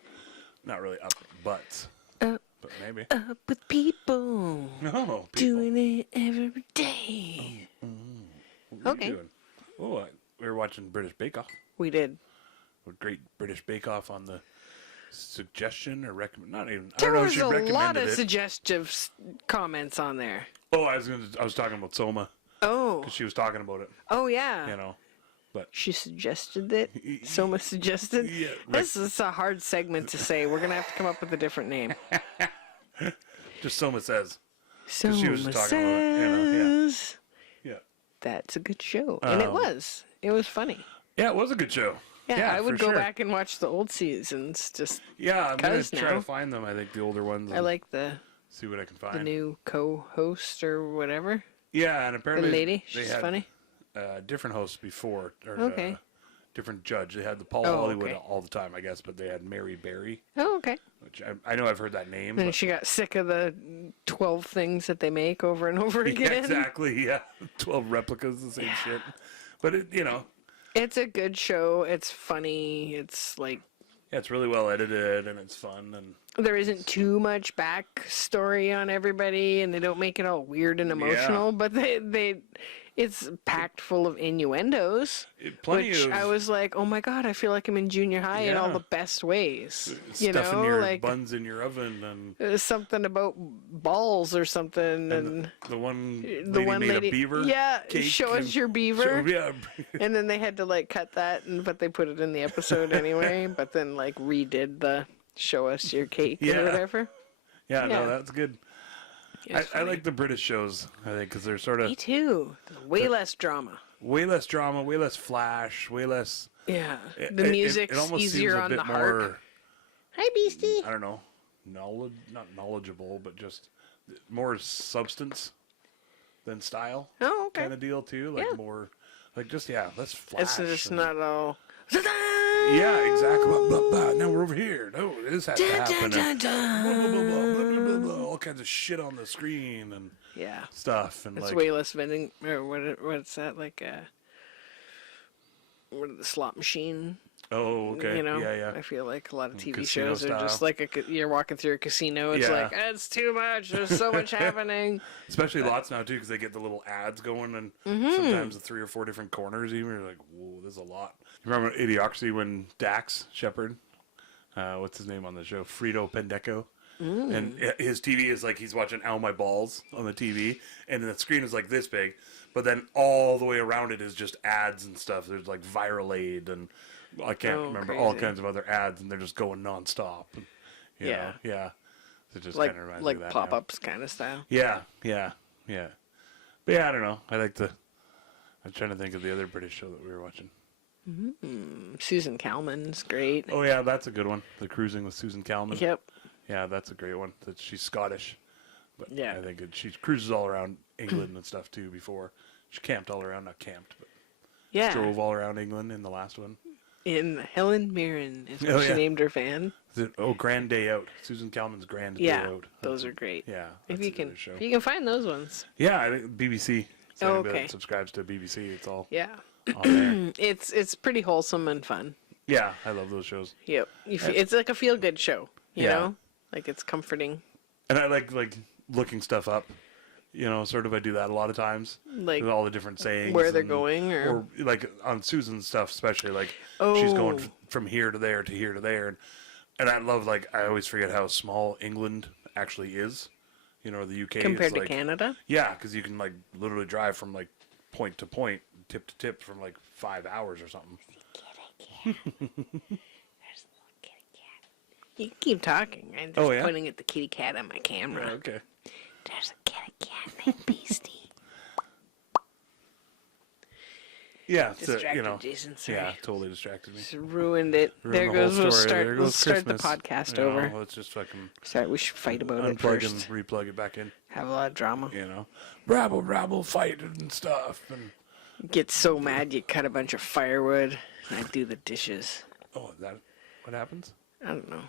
not really up butts, Up, but maybe. up with people. No, people. Doing it every day. What are you Okay. doing? Oh, we were watching British Bake Off. We did. A great British Bake Off on the suggestion or recommend. Not even. I There don't know if was she a lot recommended of it. suggestive comments on there. Oh, I was talking about Soma Oh. because she was talking about it. Oh, yeah. You know, but She suggested it. Soma suggested. Yeah, This is a hard segment to say. We're going to have to come up with a different name. just Soma says. Soma she was just says. talking about it, Yeah. That's a good show. And it was. It was funny. Yeah, it was a good show. Yeah, I would for go sure. back and watch the old seasons. Just Yeah, I'm gonna 'cause try now. to find them. I think the older ones. I and like the see what I can find. new co-host or whatever. Yeah, and The apparently lady. they She's had funny. different hosts before. Or, Okay. different judge. They had the Paul Oh, Hollywood okay. all the time, I guess, but they had Mary Berry, Oh, okay. which I know I've heard that name. And But she got sick of the 12 things that they make over and over again. yeah, exactly. Yeah, 12 replicas, the same shit. But it, It's a good show. It's funny. It's like yeah, it's really well edited and it's fun and there isn't too much backstory on everybody, and they don't make it all weird and emotional. But it's packed full of innuendos, plenty which of I was like, oh my god, I feel like I'm in junior high in all Yeah. the best ways. stuffing your like buns in your oven and there's something about balls or something, and the one the lady one made lady, a beaver. yeah, cake show us and- your beaver. yeah. And then they had to like cut that, but they put it in the episode anyway. But then like redid the show us your cake Yeah. or whatever. Yeah, Yeah. no, that's good. I It's like the British shows, I think, because they're sort Me of too. Way less drama. way less drama, way less flash, way less. Yeah. it- The it- music's it almost easier seems a on bit the more, heart. Hi, Beastie. I don't know, not knowledgeable, but just more substance than style Oh, okay. kind of deal too. Like Yeah. more, like just less flash. It's just and- not all. Yeah, exactly. Blah, blah, blah. Now we're over here. No, this has to happen. Dun, and dun, blah, blah, blah, dun. blah, blah, blah, blah, all kinds of shit on the screen and Yeah. stuff. And It's like, way less vending. Or what's that like? The slot machine. oh, okay, You know, yeah. I feel like a lot of TV Casino shows are just style. like you're walking through a casino. It's Yeah. like it's too much. There's so much happening. Especially lots now too, because they get the little ads going, and Mm-hmm. sometimes the 3 or 4 different corners. Even you're like, whoa, there's a lot. You remember Idiocracy when Dax Shepard, what's his name on the show, Frito Pendeco, and his TV is like he's watching Ow My Balls on the TV, and the screen is like this big, but then all the way around it is just ads and stuff. There's like Viral Aid and I can't remember all crazy. kinds of other ads, and they're just going nonstop. And, you know, yeah. It just Like kind of reminds me of that. pop-ups kind of style. Yeah. But yeah, I don't know. I'm trying to think of the other British show that we were watching. Susan Calman's great. Oh yeah, that's a good one. The Cruising with Susan Calman. Yep. Yeah, that's a great one. She's Scottish, but Yeah. I think she cruises all around England and stuff too. Before she camped all around, not camped, but Yeah. drove all around England in the last one. In Helen Mirren is what she named her fan. Grand Day Out. Susan Calman's Grand Day Out. Those are great. Yeah, If that's you a can, good show. if you can find those ones. Yeah, I think BBC. So anybody okay. that subscribes to BBC, it's all Yeah. on there. It's pretty wholesome and fun. Yeah, I love those shows. Yep. It's like a feel good show. You Yeah. know, like it's comforting. And I like looking stuff up. You know, sort of I do that a lot of times. Like With all the different sayings. where they're and- going, or like on Susan's stuff, especially like she's going from here to there to here to there, and I love I always forget how small England actually is. You know, the UK compared is to like, Canada. Yeah, because you can literally drive from point to point, tip to tip from 5 hours or something. There's a little kitty cat. You can keep talking. I'm just pointing at the kitty cat on my camera. Yeah, okay. There's a kitty cat named Beastie. Yeah, so, Distracted Jason, sorry. Yeah, totally distracted me. Just ruined it. Ruined There the goes. whole We'll story. start. There Let's goes start the Christmas. podcast You know, over. Let's just fucking Sorry, we should fight about it unplug first. and replug it back in. Have a lot of drama. You know, rabble, fight and stuff. And Get so mad you cut a bunch of firewood. I do the dishes. oh, is that what happens? I don't know.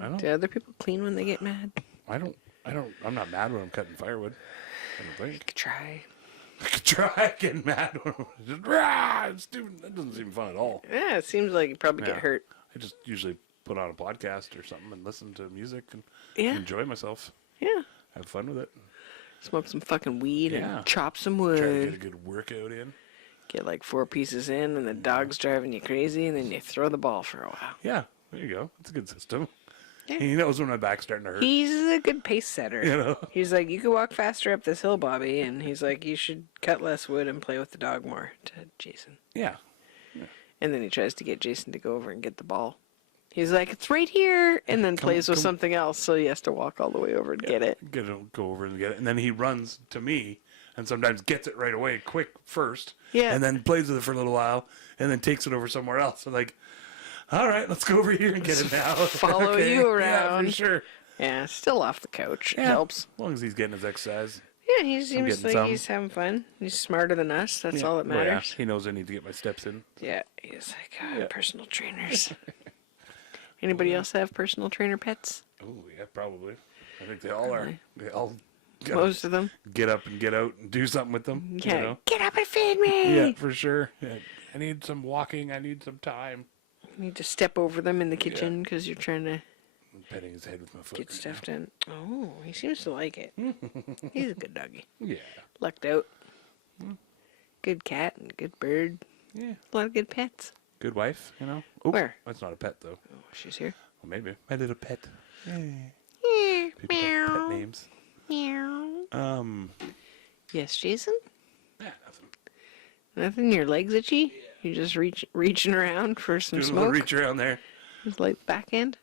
I don't- Do other people clean when they get mad? I don't. I'm not mad when I'm cutting firewood. I don't think. Try. I could try getting mad when I'm just rah, it's stupid. That doesn't seem fun at all. Yeah, it seems like you probably Yeah. get hurt. I just usually put on a podcast or something and listen to music and Yeah. enjoy myself. Yeah. Have fun with it. Smoke some fucking weed Yeah. and chop some Try to get a wood. good workout in. Get like 4 pieces in, and the dog's driving you crazy, and then you throw the ball for a while. Yeah, there you go. It's a good system. Yeah. He knows when my back's starting to hurt. He's a good pace setter. You know? He's like, you could walk faster up this hill, Bobby. And he's like, you should cut less wood and play with the dog more, to Jason. Yeah. And then he tries to get Jason to go over and get the ball. He's like, it's right here. And then plays with something else, so he has to walk all the way over to get it. Go over and get it. And then he runs to me and sometimes gets it right away, quick first. Yeah. And then plays with it for a little while and then takes it over somewhere else. I'm like, all right, let's go over here and get it now. Follow Okay. you Yeah, around. for sure. Yeah, still off the couch. Yeah. Helps. As long as he's getting his exercise. Yeah, he seems getting like some. he's having fun. He's smarter than us. That's all that Well, yeah, matters. he knows I need to get my steps in. Yeah, he's like, personal trainers. Anybody else have personal trainer pets? Oh, yeah, probably. I think they all are. They all gotta Most of them. get up and get out and do something with them. Yeah, You know? get up and feed me. Yeah, for sure. Yeah. I need some walking. I need some time. You need to step over them in the kitchen because you're trying to I'm petting his head with my foot. get right stuff done. Oh, he seems to like it. He's a good doggy. now. Yeah. Lucked out. Good cat and good bird. Yeah. A lot of good pets. Good wife, you know? Oh, Where? that's not a pet, though. Oh, she's here. Well, maybe. My little pet. Yeah. People have pet names. Meow. Yes, Jason? Yeah, nothing. Nothing? Your legs itchy? You're just reaching around for some Doing a little smoke? reach around there. Just like back end?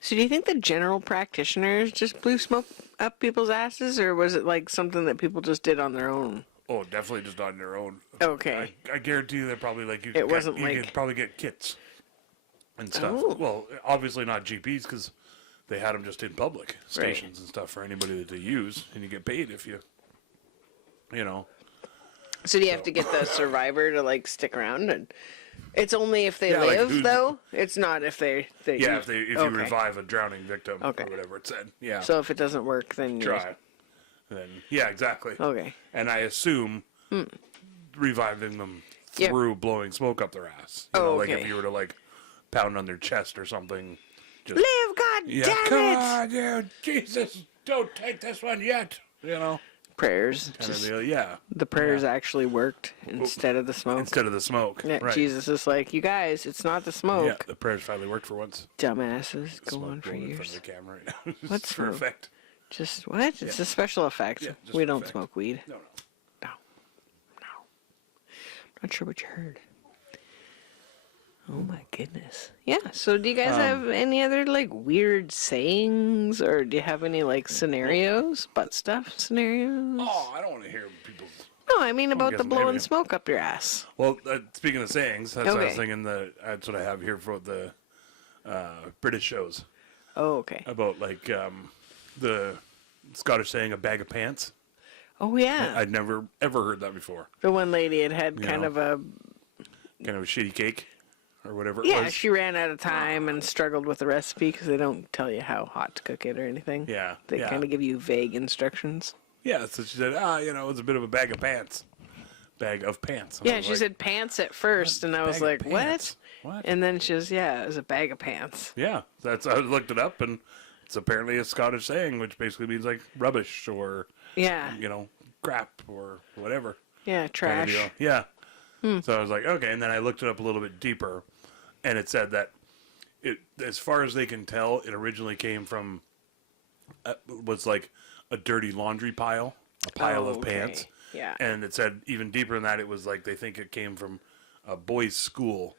So do you think the general practitioners just blew smoke up people's asses, or was it like something that people just did on their own? Oh, definitely just on their own. Okay. I guarantee you that probably like you. It wasn't you like- could probably get kits and stuff. Oh. Well, obviously not GPs because they had them just in public stations and stuff for anybody to use, and you get paid if you know. So do you have to get the survivor to like stick around? And it's only if they Yeah, like live, who's- though? It's not if they Yeah, if you Okay. revive a drowning victim Okay. or whatever it said. Yeah. So if it doesn't work, then you try. Then yeah, exactly. Okay. And I assume reviving them Yep. through blowing smoke up their ass. You Oh, know, like okay. if you were to like pound on their chest or something. Just, Live, God yeah, damn come it! on, dude, Jesus, don't take this one yet. You know. prayers. kind of Just deal. Yeah. the prayers actually worked instead of the smoke. Instead of the smoke. Yeah, Right. Jesus is like, you guys, it's not the smoke. Yeah, the prayers finally worked for once. Dumbasses go Smoke on for blowing in front of years. the camera right now. What's for smoke? effect? Just what? It's a special effect. Yeah, just we for don't effect. smoke weed. No. No. Not sure what you heard. Oh my goodness. Yeah, so do you guys have any other like weird sayings, or do you have any like scenarios, butt stuff scenarios? Oh, I don't want to hear people's. No, I mean about guess the blowing maybe. smoke up your ass. Well, speaking of sayings, that's what I was Okay. thinking. That's what I have here for the British shows Oh, okay. about like the Scottish saying "a bag of pants." Oh yeah. I'd never ever heard that before. The one lady had kind know. of a Kind of a shitty cake or whatever it yeah. was. She ran out of time and struggled with the recipe because they don't tell you how hot to cook it or anything. Yeah, They yeah. kind of give you vague instructions. Yeah, so she said, it's a bit of a bag of pants. Bag of pants. And I Yeah, was she like, said pants at first, and I was "Bag like, of what? pants? What? And then she was, yeah, it was a bag of pants. Yeah, I looked it up, and it's apparently a Scottish saying, which basically means like rubbish or Yeah, crap or whatever. yeah, kind of trash. deal. Yeah. So I was like, okay, and then I looked it up a little bit deeper, and it said that it, as far as they can tell, it originally came from was like a dirty laundry pile, a pile Oh, of pants. okay. Yeah. And it said even deeper than that, it was like they think it came from a boys' school,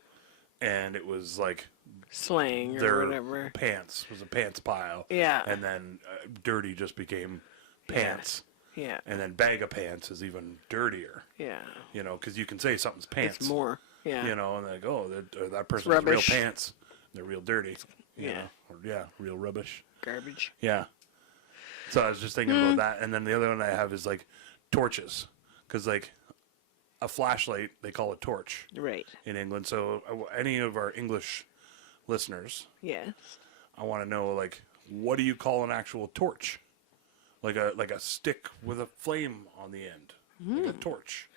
and it was like Slang or their whatever. pants was a pants pile. Yeah. And then dirty just became pants. Yeah. And then bag of pants is even dirtier, Yeah. because you can say something's pants. It's more. Yeah. And like, oh, that person has real rubbish. pants. They're real dirty. you Yeah. know, or, real rubbish. Garbage. Yeah. So I was just thinking about that. And then the other one I have is like torches. Because like a flashlight, they call a torch Right. in England. So any of our English listeners, Yes. I want to know, like, what do you call an actual torch? Like a stick with a flame on the end. Like a torch.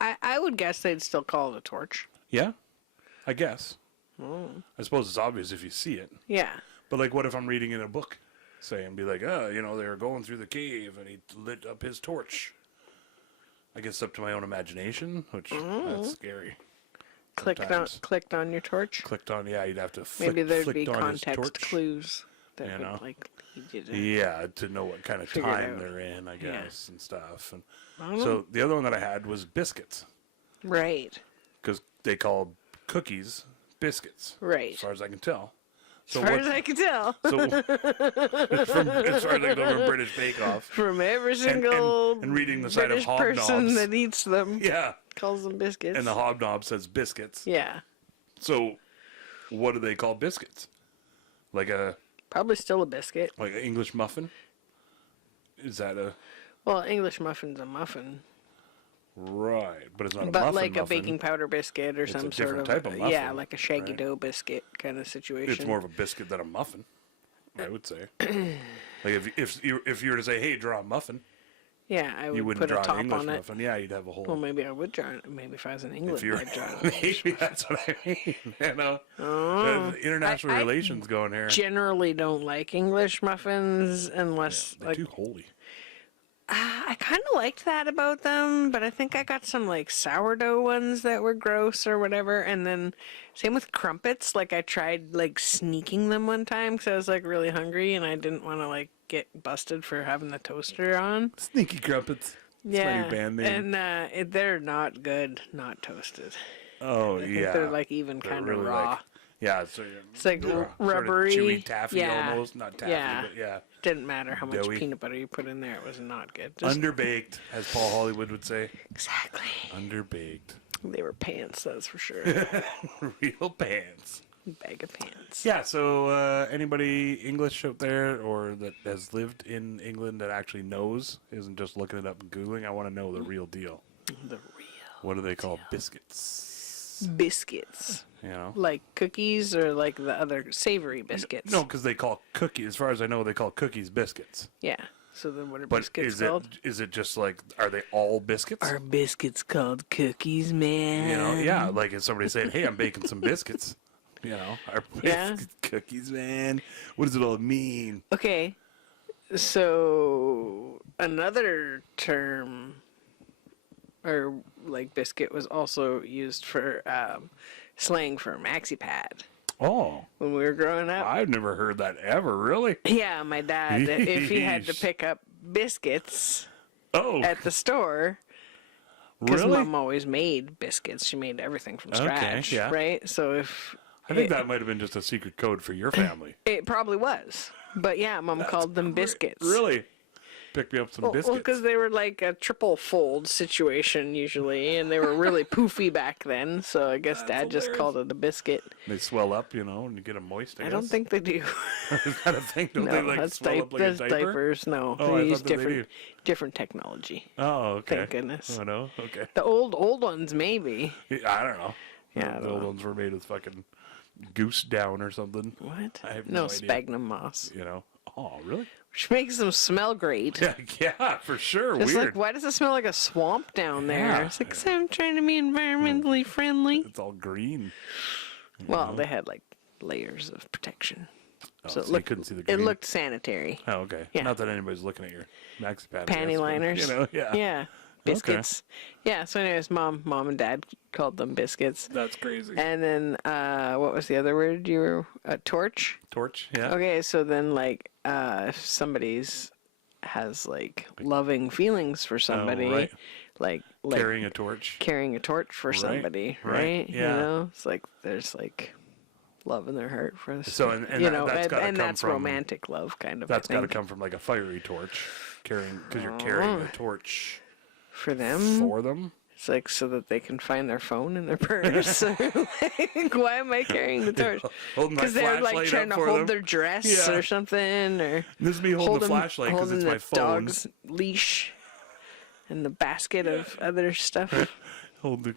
I would guess they'd still call it a torch. Yeah, I guess. I suppose it's obvious if you see it. Yeah. But, like, what if I'm reading in a book, say, and be like, they were going through the cave and he lit up his torch. I guess up to my own imagination, which that's scary. Sometimes. Clicked on your torch. Clicked on, you'd have to flick, Maybe there'd flicked be on his context torch. clues that You would know? like lead you to. Yeah, to know what kind of Figure it time out. they're in, I Yeah. guess, and stuff. And I don't know. so the other one that I had was biscuits, Right. because they call cookies biscuits, Right. as far as I can tell. So As far as I can tell. so as far as I can tell from British Bake Off, From every single and reading the side of British person hobnobs. that eats them yeah, calls them biscuits. and the hobnob says biscuits. yeah. So what do they call biscuits? Like Probably still a biscuit. an English muffin? Is that a Well, English muffin's a muffin. right? But it's not a But muffin. like a muffin. baking powder biscuit or It's a some sort different of type of muffin, yeah, like a shaggy right? dough biscuit kind of situation. It's more of a biscuit than a muffin, I would say. Like if you were to say, "Hey, draw a muffin," yeah, I you would wouldn't put a draw top an English on it. muffin. Yeah, you'd have a whole. Well, maybe I would draw it. Maybe if I was in England, if you're, I'd draw it. maybe that's what I mean. International I relations going here. Generally don't like English muffins unless They're like too holy. I kind of liked that about them, but I think I got some like sourdough ones that were gross or whatever. And then same with crumpets. Like I tried like sneaking them one time because I was like really hungry and I didn't want to like get busted for having the toaster on. Sneaky crumpets. That's my new band name. And they're not good, not toasted. Oh I think yeah, they're like even They're kind of really raw. like- yeah, so It's like sort of rubbery. chewy taffy Yeah. almost, not taffy, Yeah. but yeah, Didn't matter how much Doughy. peanut butter you put in there; it was not good. Just underbaked, as Paul Hollywood would say. exactly. Underbaked, They were pants, that's for sure. real pants. Bag of pants. Yeah, so anybody English out there or that has lived in England that actually knows, isn't just looking it up and Googling, I want to know the real deal. The real What do they call biscuits? biscuits, You know? like cookies or like the other savory biscuits. No, because they call cookies, as far as I know, they call cookies biscuits. Yeah. So then, what are But biscuits called? is it just like, are they all biscuits? Are biscuits called cookies, man? You know, yeah, like if somebody saying, hey, I'm baking some biscuits. You know, are Yeah. biscuits cookies, man? What does it all mean? Okay. So another term, or like biscuit, was also used for slang for maxi pad Oh, when we were growing up. I've never heard that ever. Really? Yeah, my dad, if he had to Yeesh. pick up biscuits Oh, at the store, because really? Mom always made biscuits. She made everything from Okay, scratch, yeah. right? So if I think that might have been just a secret code for your family. it probably was, but yeah, Mom called them biscuits. Really? Pick me up some Well, biscuits. because they were like a triple fold situation usually, and they were really poofy back then. So I guess Dad just hilarious. called it a biscuit. They swell up, and you get them moist. I don't think they do. Is that a thing? Don't they No, like that's, swell up like that's a diaper? diapers. No, Oh, I they use thought that they different technology. Oh, okay. Thank goodness. Oh no, okay. The old ones maybe. Yeah, I don't know. Yeah, I the don't old know. ones were made with fucking goose down or something. What? I have no, no idea. sphagnum moss, Oh, really? which makes them smell great. Yeah, for sure. It's Weird. like, why does it smell like a swamp down there? Yeah. It's like, 'cause I'm trying to be environmentally friendly. It's all green. Well, they had like layers of protection. Oh, So so you couldn't see the green. it looked sanitary. Oh, okay. Yeah. Not that anybody's looking at your maxi pad. I Panty guess, but, liners. Yeah. Yeah. Biscuits. Yeah. So anyways, mom and dad called them biscuits. That's crazy. And then what was the other word you were torch? Torch. Yeah. Okay, so then like if somebody's has like loving feelings for somebody, right. like Carrying a torch. carrying a torch for somebody, right, right? yeah. You know, it's like there's like love in their heart for this. So, and you that- know, that's gotta and come that's from- romantic love, kind of. That's I got to think, come from like a fiery torch, because you're carrying a torch for them. for them. It's like so that they can find their phone in their purse. Like, why am I carrying the torch? Holding my Because they're like flashlight trying to up for hold them. their dress Yeah. or something, or This is me holding the flashlight because holding it's my the phone. dog's leash and the basket of other stuff.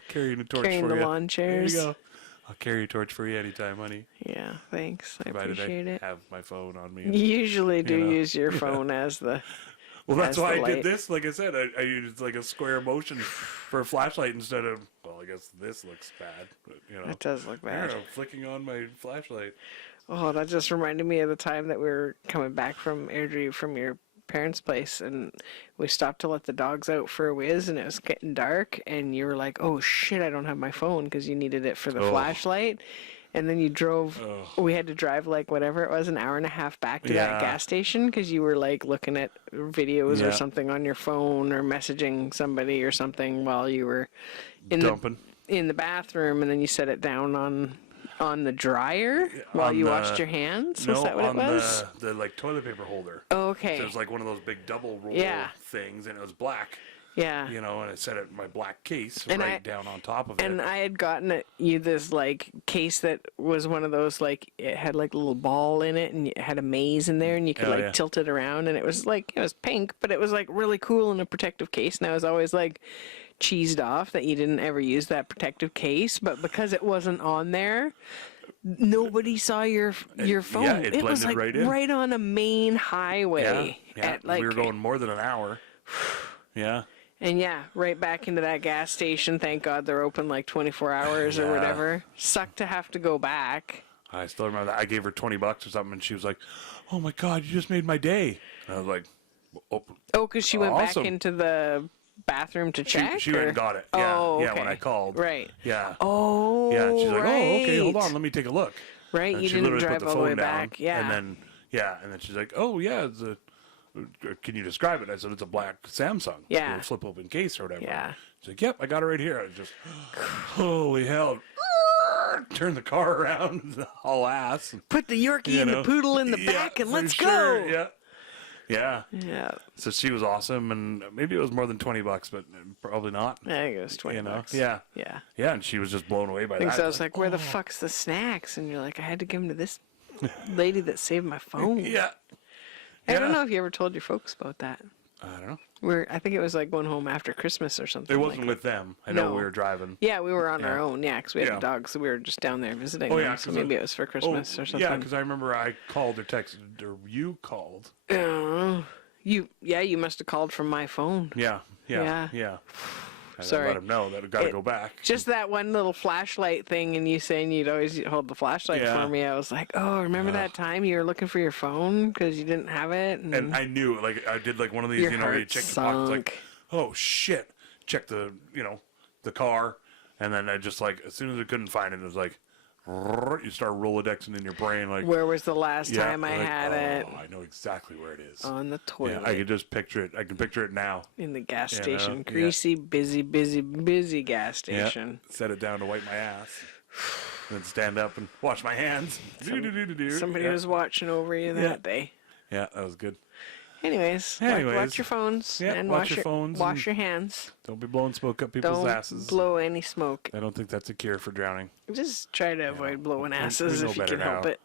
Carrying a torch Carrying for the you. lawn chairs. There you go. I'll carry a torch for you anytime, honey. Yeah, thanks. I Provided appreciate I it. have my phone on me. You usually do know. use your phone as the. Well, that's as why the I did light. this. Like I said, I used like a square motion for a flashlight instead of. Well, I guess this looks bad. But, It does look bad. I'm flicking on my flashlight. Oh, that just reminded me of the time that we were coming back from Airdrie from your parents' place, and we stopped to let the dogs out for a whiz, and it was getting dark, and you were like, "Oh shit, I don't have my phone," because you needed it for the flashlight. And then you drove. We had to drive like whatever it was, an hour and a half back to that Yeah. gas station because you were like looking at videos or Yeah. something on your phone or messaging somebody or something while you were in Dumping. the bathroom, and then you set it down on the dryer while On you the- washed your hands. No, Was that what on it was? the like toilet paper holder. Oh, okay. So it was like one of those big double roll Yeah. things, and it was black. Yeah. And I set it in my black case And right down on top of And it. I had gotten you this like case that was one of those like it had like a little ball in it and it had a maze in there and you could Oh, like yeah. tilt it around and it was pink but it was like really cool in a protective case and I was always like cheesed off that you didn't ever use that protective case but because it wasn't on there nobody saw your phone. yeah, it was blended like right in. right on a main highway yeah. at like We were going more than an hour. Yeah. And yeah, right back into that gas station. Thank God they're open like 24 hours or Yeah. whatever. Sucked to have to go back. I still remember that. I gave her $20 or something, and she was like, "Oh my God, you just made my day." And I was like, "Oh, Oh, because she went Awesome. back into the bathroom to check? she went and got it." Yeah, Oh, yeah. okay. When I called, Right. Yeah. Oh, Yeah. And she's like, "Oh, okay, hold right. on, let me take a look." Right, And you she didn't literally drive put the all the way phone down, back. Yeah. And then she's like, "Oh yeah, can you describe it?" I said, "It's a black Samsung, Yeah. with a flip open case or whatever." Yeah. She's like, "Yep, I got it right here." I just, holy hell, turn the car around, all ass. Put the Yorkie and the poodle in the back and for let's sure, go. Yeah, yeah. Yeah. So she was awesome, and maybe it was more than $20, but probably not. I think it was 20 bucks. Yeah, Yeah. yeah, and she was just blown away by I think that. so. I was like, where the fuck's the snacks? And you're like, I had to give them to this lady that saved my phone. Yeah, I don't yeah. know if you ever told your folks about that. I don't know. I think it was like going home after Christmas or something. It like wasn't with them. I know No. we were driving. Yeah, we were on our Yeah. own. Yeah, because we had Yeah. the dogs, so we were just down there visiting. Oh, them, yeah, so 'cause maybe it was for Christmas or something. Yeah, because I remember I called or texted, or you called. You must have called from my phone. Yeah, yeah, Yeah. yeah. I Sorry. let him know that I got to go back. Just that one little flashlight thing, and you saying you'd always hold the flashlight Yeah. for me. I was like, oh, remember that time you were looking for your phone because you didn't have it? And I knew, like, I did like one of these, Your you know, where you heart check the pockets, like, sunk. oh shit, check the, you know, the car, and then I just like, as soon as I couldn't find it, it was like, you start Rolodexing in your brain, like, Where was the last yeah, time I like, had it? I know exactly where it is. On the Yeah, toilet. I can just picture it. I can picture it now. In the gas You know, station. yeah. Greasy, busy gas station. Yeah. Set it down to wipe my ass. Then stand up and wash my hands. Somebody yeah. was watching over you that day. Yeah, that was good. Anyways, watch your phones Yeah, and watch your phones wash and- your hands. Don't be blowing smoke up people's Don't asses. blow any smoke. I don't think that's a cure for drowning. Just try to avoid blowing we asses know if you better can help now. it.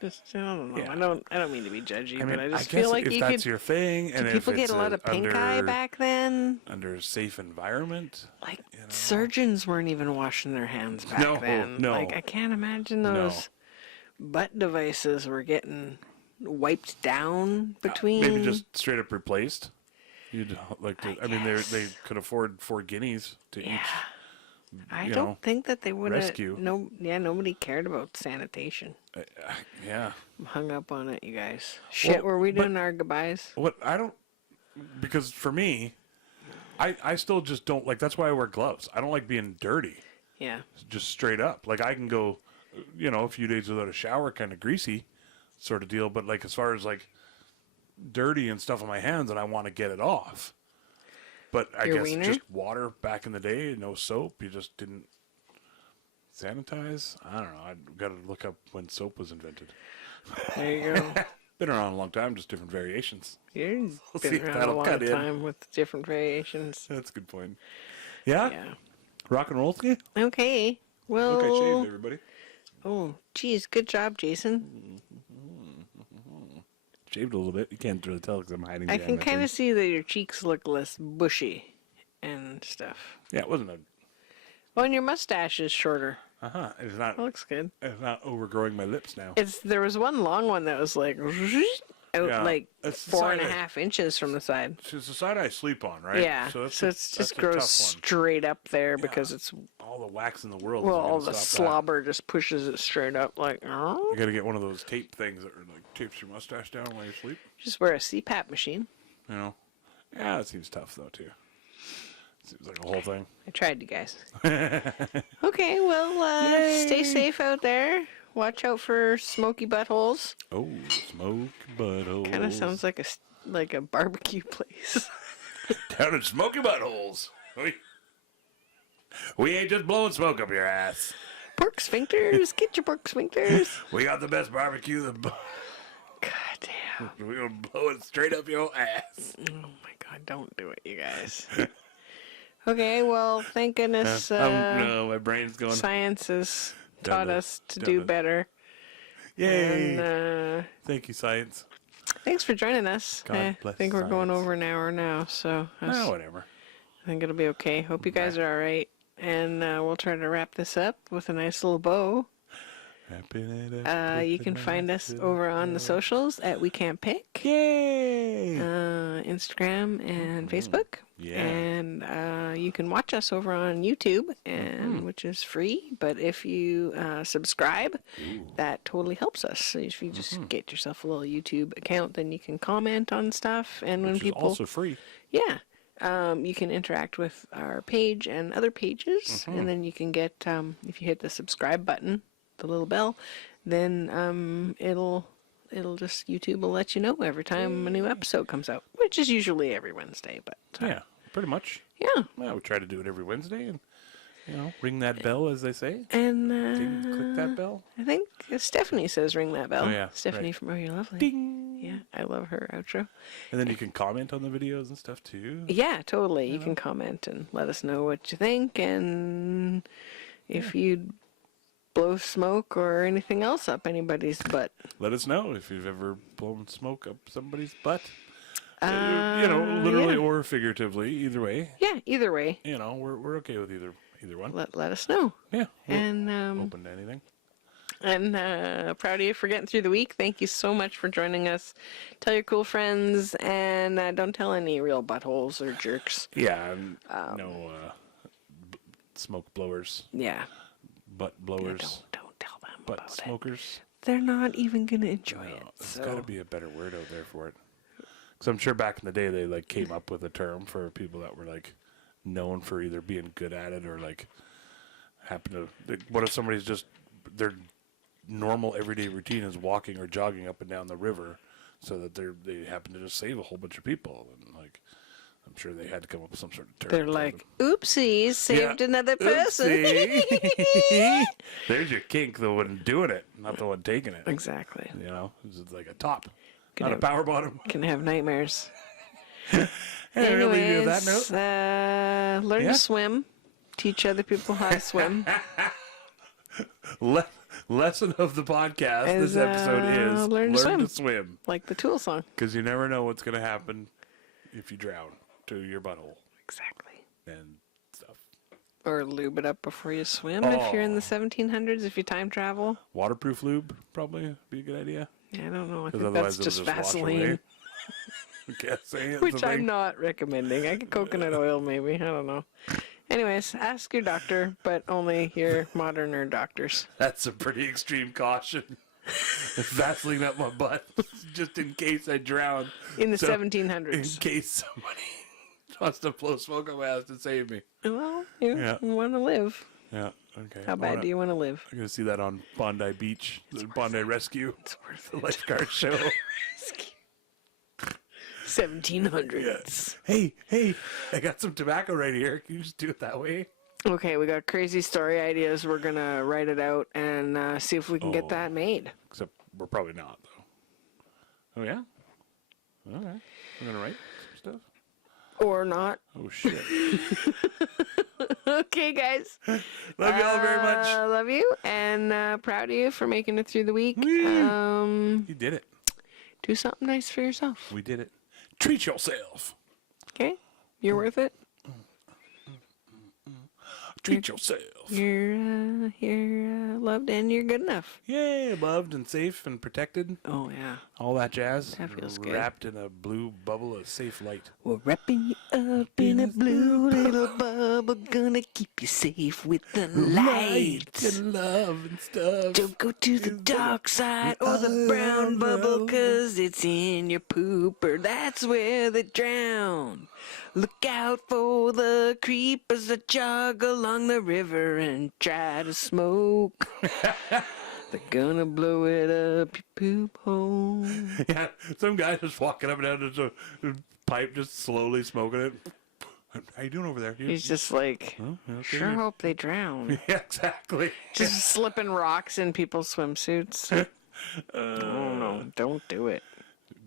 Just I don't know. Yeah. I don't mean to be judgy, I mean, but I just guess feel like if you that's could. your thing, and Did if people it's get a lot of pink eye under, back then? under a safe environment, Like surgeons weren't even washing their hands back No, then. no. Like I can't imagine No. those butt devices were getting wiped down between. maybe just straight up replaced. You'd like to. I mean, guess. they could afford 4 guineas to Yeah. each. I you don't know, think that they would have. rescue. Nobody cared about sanitation. Yeah. I'm hung up on it, you guys. Shit, were we but- doing our goodbyes? What I don't, because for me, I still just don't like. That's why I wear gloves. I don't like being dirty. Yeah. Just straight up. Like I can go, you know, a few days without a shower, kind of greasy, sort of deal. But like as far as like dirty and stuff on my hands, and I want to get it off. But I Your guess wiener? just water back in the day, no soap. You just didn't sanitize. I don't know. I got to look up when soap was invented. There you go. Been around a long time, just different variations. You've We'll see been if around a that'll long cut in. time with different variations. That's a good point. Yeah, Yeah. rock and roll. Yeah. Okay. Well. Look, I shaved everybody. Oh, geez. Good job, Jason. Shaved a little bit. You can't really tell because I'm hiding. I behind can my kind of thing. see that your cheeks look less bushy and stuff. Yeah, it wasn't a. Oh, and your mustache is shorter. It's not. That looks good. It's not overgrowing my lips now. There was one long one that was like out Yeah, like it's the 4.5 side inches from the side. It's the side I sleep on, right? Yeah, so that's it's just that's a grows tough one. straight up there because it's All the wax in the world. well, isn't gonna all the stop that. slobber just pushes it straight up like. Oh. You got to get one of those tape things that are like tapes your mustache down while you sleep. Just wear a CPAP machine. You know. Yeah, it seems tough though too. Seems like a whole thing. I tried, you guys. Okay, well, stay safe out there. Watch out for smoky buttholes. Oh, smoke buttholes. Kind of sounds like a barbecue place. Down in smoky buttholes. We ain't just blowing smoke up your ass. Pork sphincters, get your pork sphincters. We got the best barbecue. God damn. We're gonna blow it straight up your ass. Oh my god, don't do it, you guys. Okay, well, thank goodness No, my brain's going. science has taught Done it. us to Done do it. better. Yay! And Thank you, science. thanks for joining us. God I bless think we're going science. over an hour now, so No, whatever. I think it'll be okay. Hope you guys are all right. And we'll try to wrap this up with a nice little bow. You can find us over on the socials at We Can't Pick. Yay! Instagram and Facebook. Yeah. And you can watch us over on YouTube, and which is free. But if you subscribe, that totally helps us. So if you just get yourself a little YouTube account, then you can comment on stuff. And when Which is people, also free. yeah, you can interact with our page and other pages, and then you can get if you hit the subscribe button, the little bell, then it'll just YouTube will let you know every time a new episode comes out, which is usually every Wednesday. But Yeah, pretty much. yeah, Well, we try to do it every Wednesday and, ring that bell, as they say. and Click that bell. I think Stephanie says ring that bell. Oh, yeah, Stephanie right. from Oh You're Lovely. Ding! Yeah, I love her outro. And then you can comment on the videos and stuff, too. Yeah, totally. You can comment and let us know what you think, and if you'd blow smoke or anything else up anybody's butt. Let us know if you've ever blown smoke up somebody's butt. Literally yeah. or figuratively, either way. Yeah, either way, We're okay with either one. let us know. Yeah, we're And open to anything. And proud of you for getting through the week. Thank you so much for joining us. Tell your cool friends, and don't tell any real buttholes or jerks. Yeah, no smoke blowers, Yeah. butt blowers, Don't tell them butt about smokers. it. They're not even going to enjoy it. There's So. got to be a better word out there for it. Because I'm sure back in the day they like came up with a term for people that were like known for either being good at it or like happen to. Like, what if somebody's just their normal everyday routine is walking or jogging up and down the river, so that they happen to just save a whole bunch of people, and like I'm sure they had to come up with some sort of term. They're like, oopsies, saved another person. Oopsie. There's your kink, the one doing it, not the one taking it. Exactly. You know, it's like a top, Can not a have- power bottom. Can have nightmares. Hey, Anyways, leave you with that note. learn to swim. Teach other people how to swim. Lesson of the podcast Is, this episode is learn to swim. Like the Tool song. Because you never know what's going to happen if you drown to your butthole Exactly. and stuff. Or lube it up before you swim if you're in the 1700s, if you time travel. Waterproof lube probably be a good idea. Yeah, I don't know. I 'Cause think otherwise that's it'll just wash Vaseline. away. Can't say it's Which a I'm thing. not recommending. I get coconut oil, maybe. I don't know. Anyways, ask your doctor, but only your moderner doctors. That's a pretty extreme caution. Vaseline up my butt just in case I drown. In the So, 1700s. In case somebody wants to blow smoke on my ass to save me. Well, you want to live. Yeah, okay. How bad do you want to live? I'm going to see that on Bondi Beach, the Bondi Rescue, It's worth the lifeguard show. it. 1700s. Hey, I got some tobacco right here. Can you just do it that way? Okay, we got crazy story ideas. We're going to write it out and see if we can get that made. Except we're probably not, though. Oh, yeah? Okay. We're going to write some stuff? Or not. Oh, shit. Okay, guys. Love you all very much. Love you and proud of you for making it through the week. You did it. Do something nice for yourself. We did it. Treat yourself. Okay? You're worth it. Treat yourself. You're loved and you're good enough. Yeah, loved and safe and protected. Oh, yeah. All that jazz. That feels good. Wrapped in a blue bubble of safe light. We're wrapping you up in a blue little bubble, gonna keep you safe with the light. And love and stuff. Don't go to the dark side or the brown bubble, 'cause it's in your pooper. That's where they drown. Look out for the creepers that jog along the river and try to smoke. They're gonna blow it up your poop hole. Yeah, some guy just walking up and down a pipe, just slowly smoking it. How you doing over there? He's just like, You okay? sure hope they drown. Yeah, exactly. Just slipping rocks in people's swimsuits. Oh no, don't do it.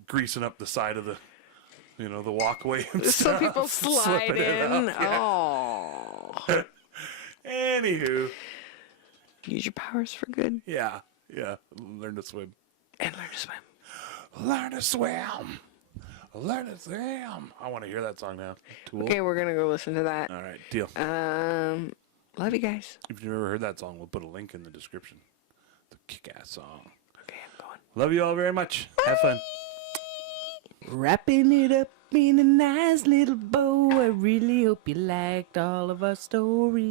Greasing up the side of the walkway and So stuff. people slide Slipping it in. up, yeah. Oh. Anywho. Use your powers for good Yeah. Learn to swim. and learn to swim. Learn to swim. Learn to swim. I want to hear that song now. Tool. Okay, we're gonna go listen to that. All right, deal. Love you guys. If you've never heard that song, we'll put a link in the description. The kick-ass song. Okay, I'm going. Love you all very much. Have fun. Wrapping it up in a nice little bow. I really hope you liked all of our stories.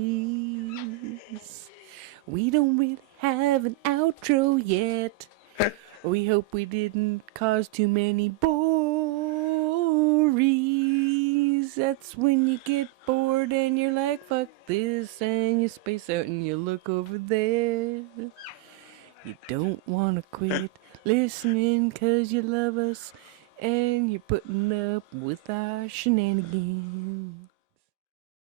We don't really have an outro yet. We hope we didn't cause too many bories. That's when you get bored and you're like, fuck this, and you space out and you look over there. You don't want to quit listening 'cause you love us and you're putting up with our shenanigans.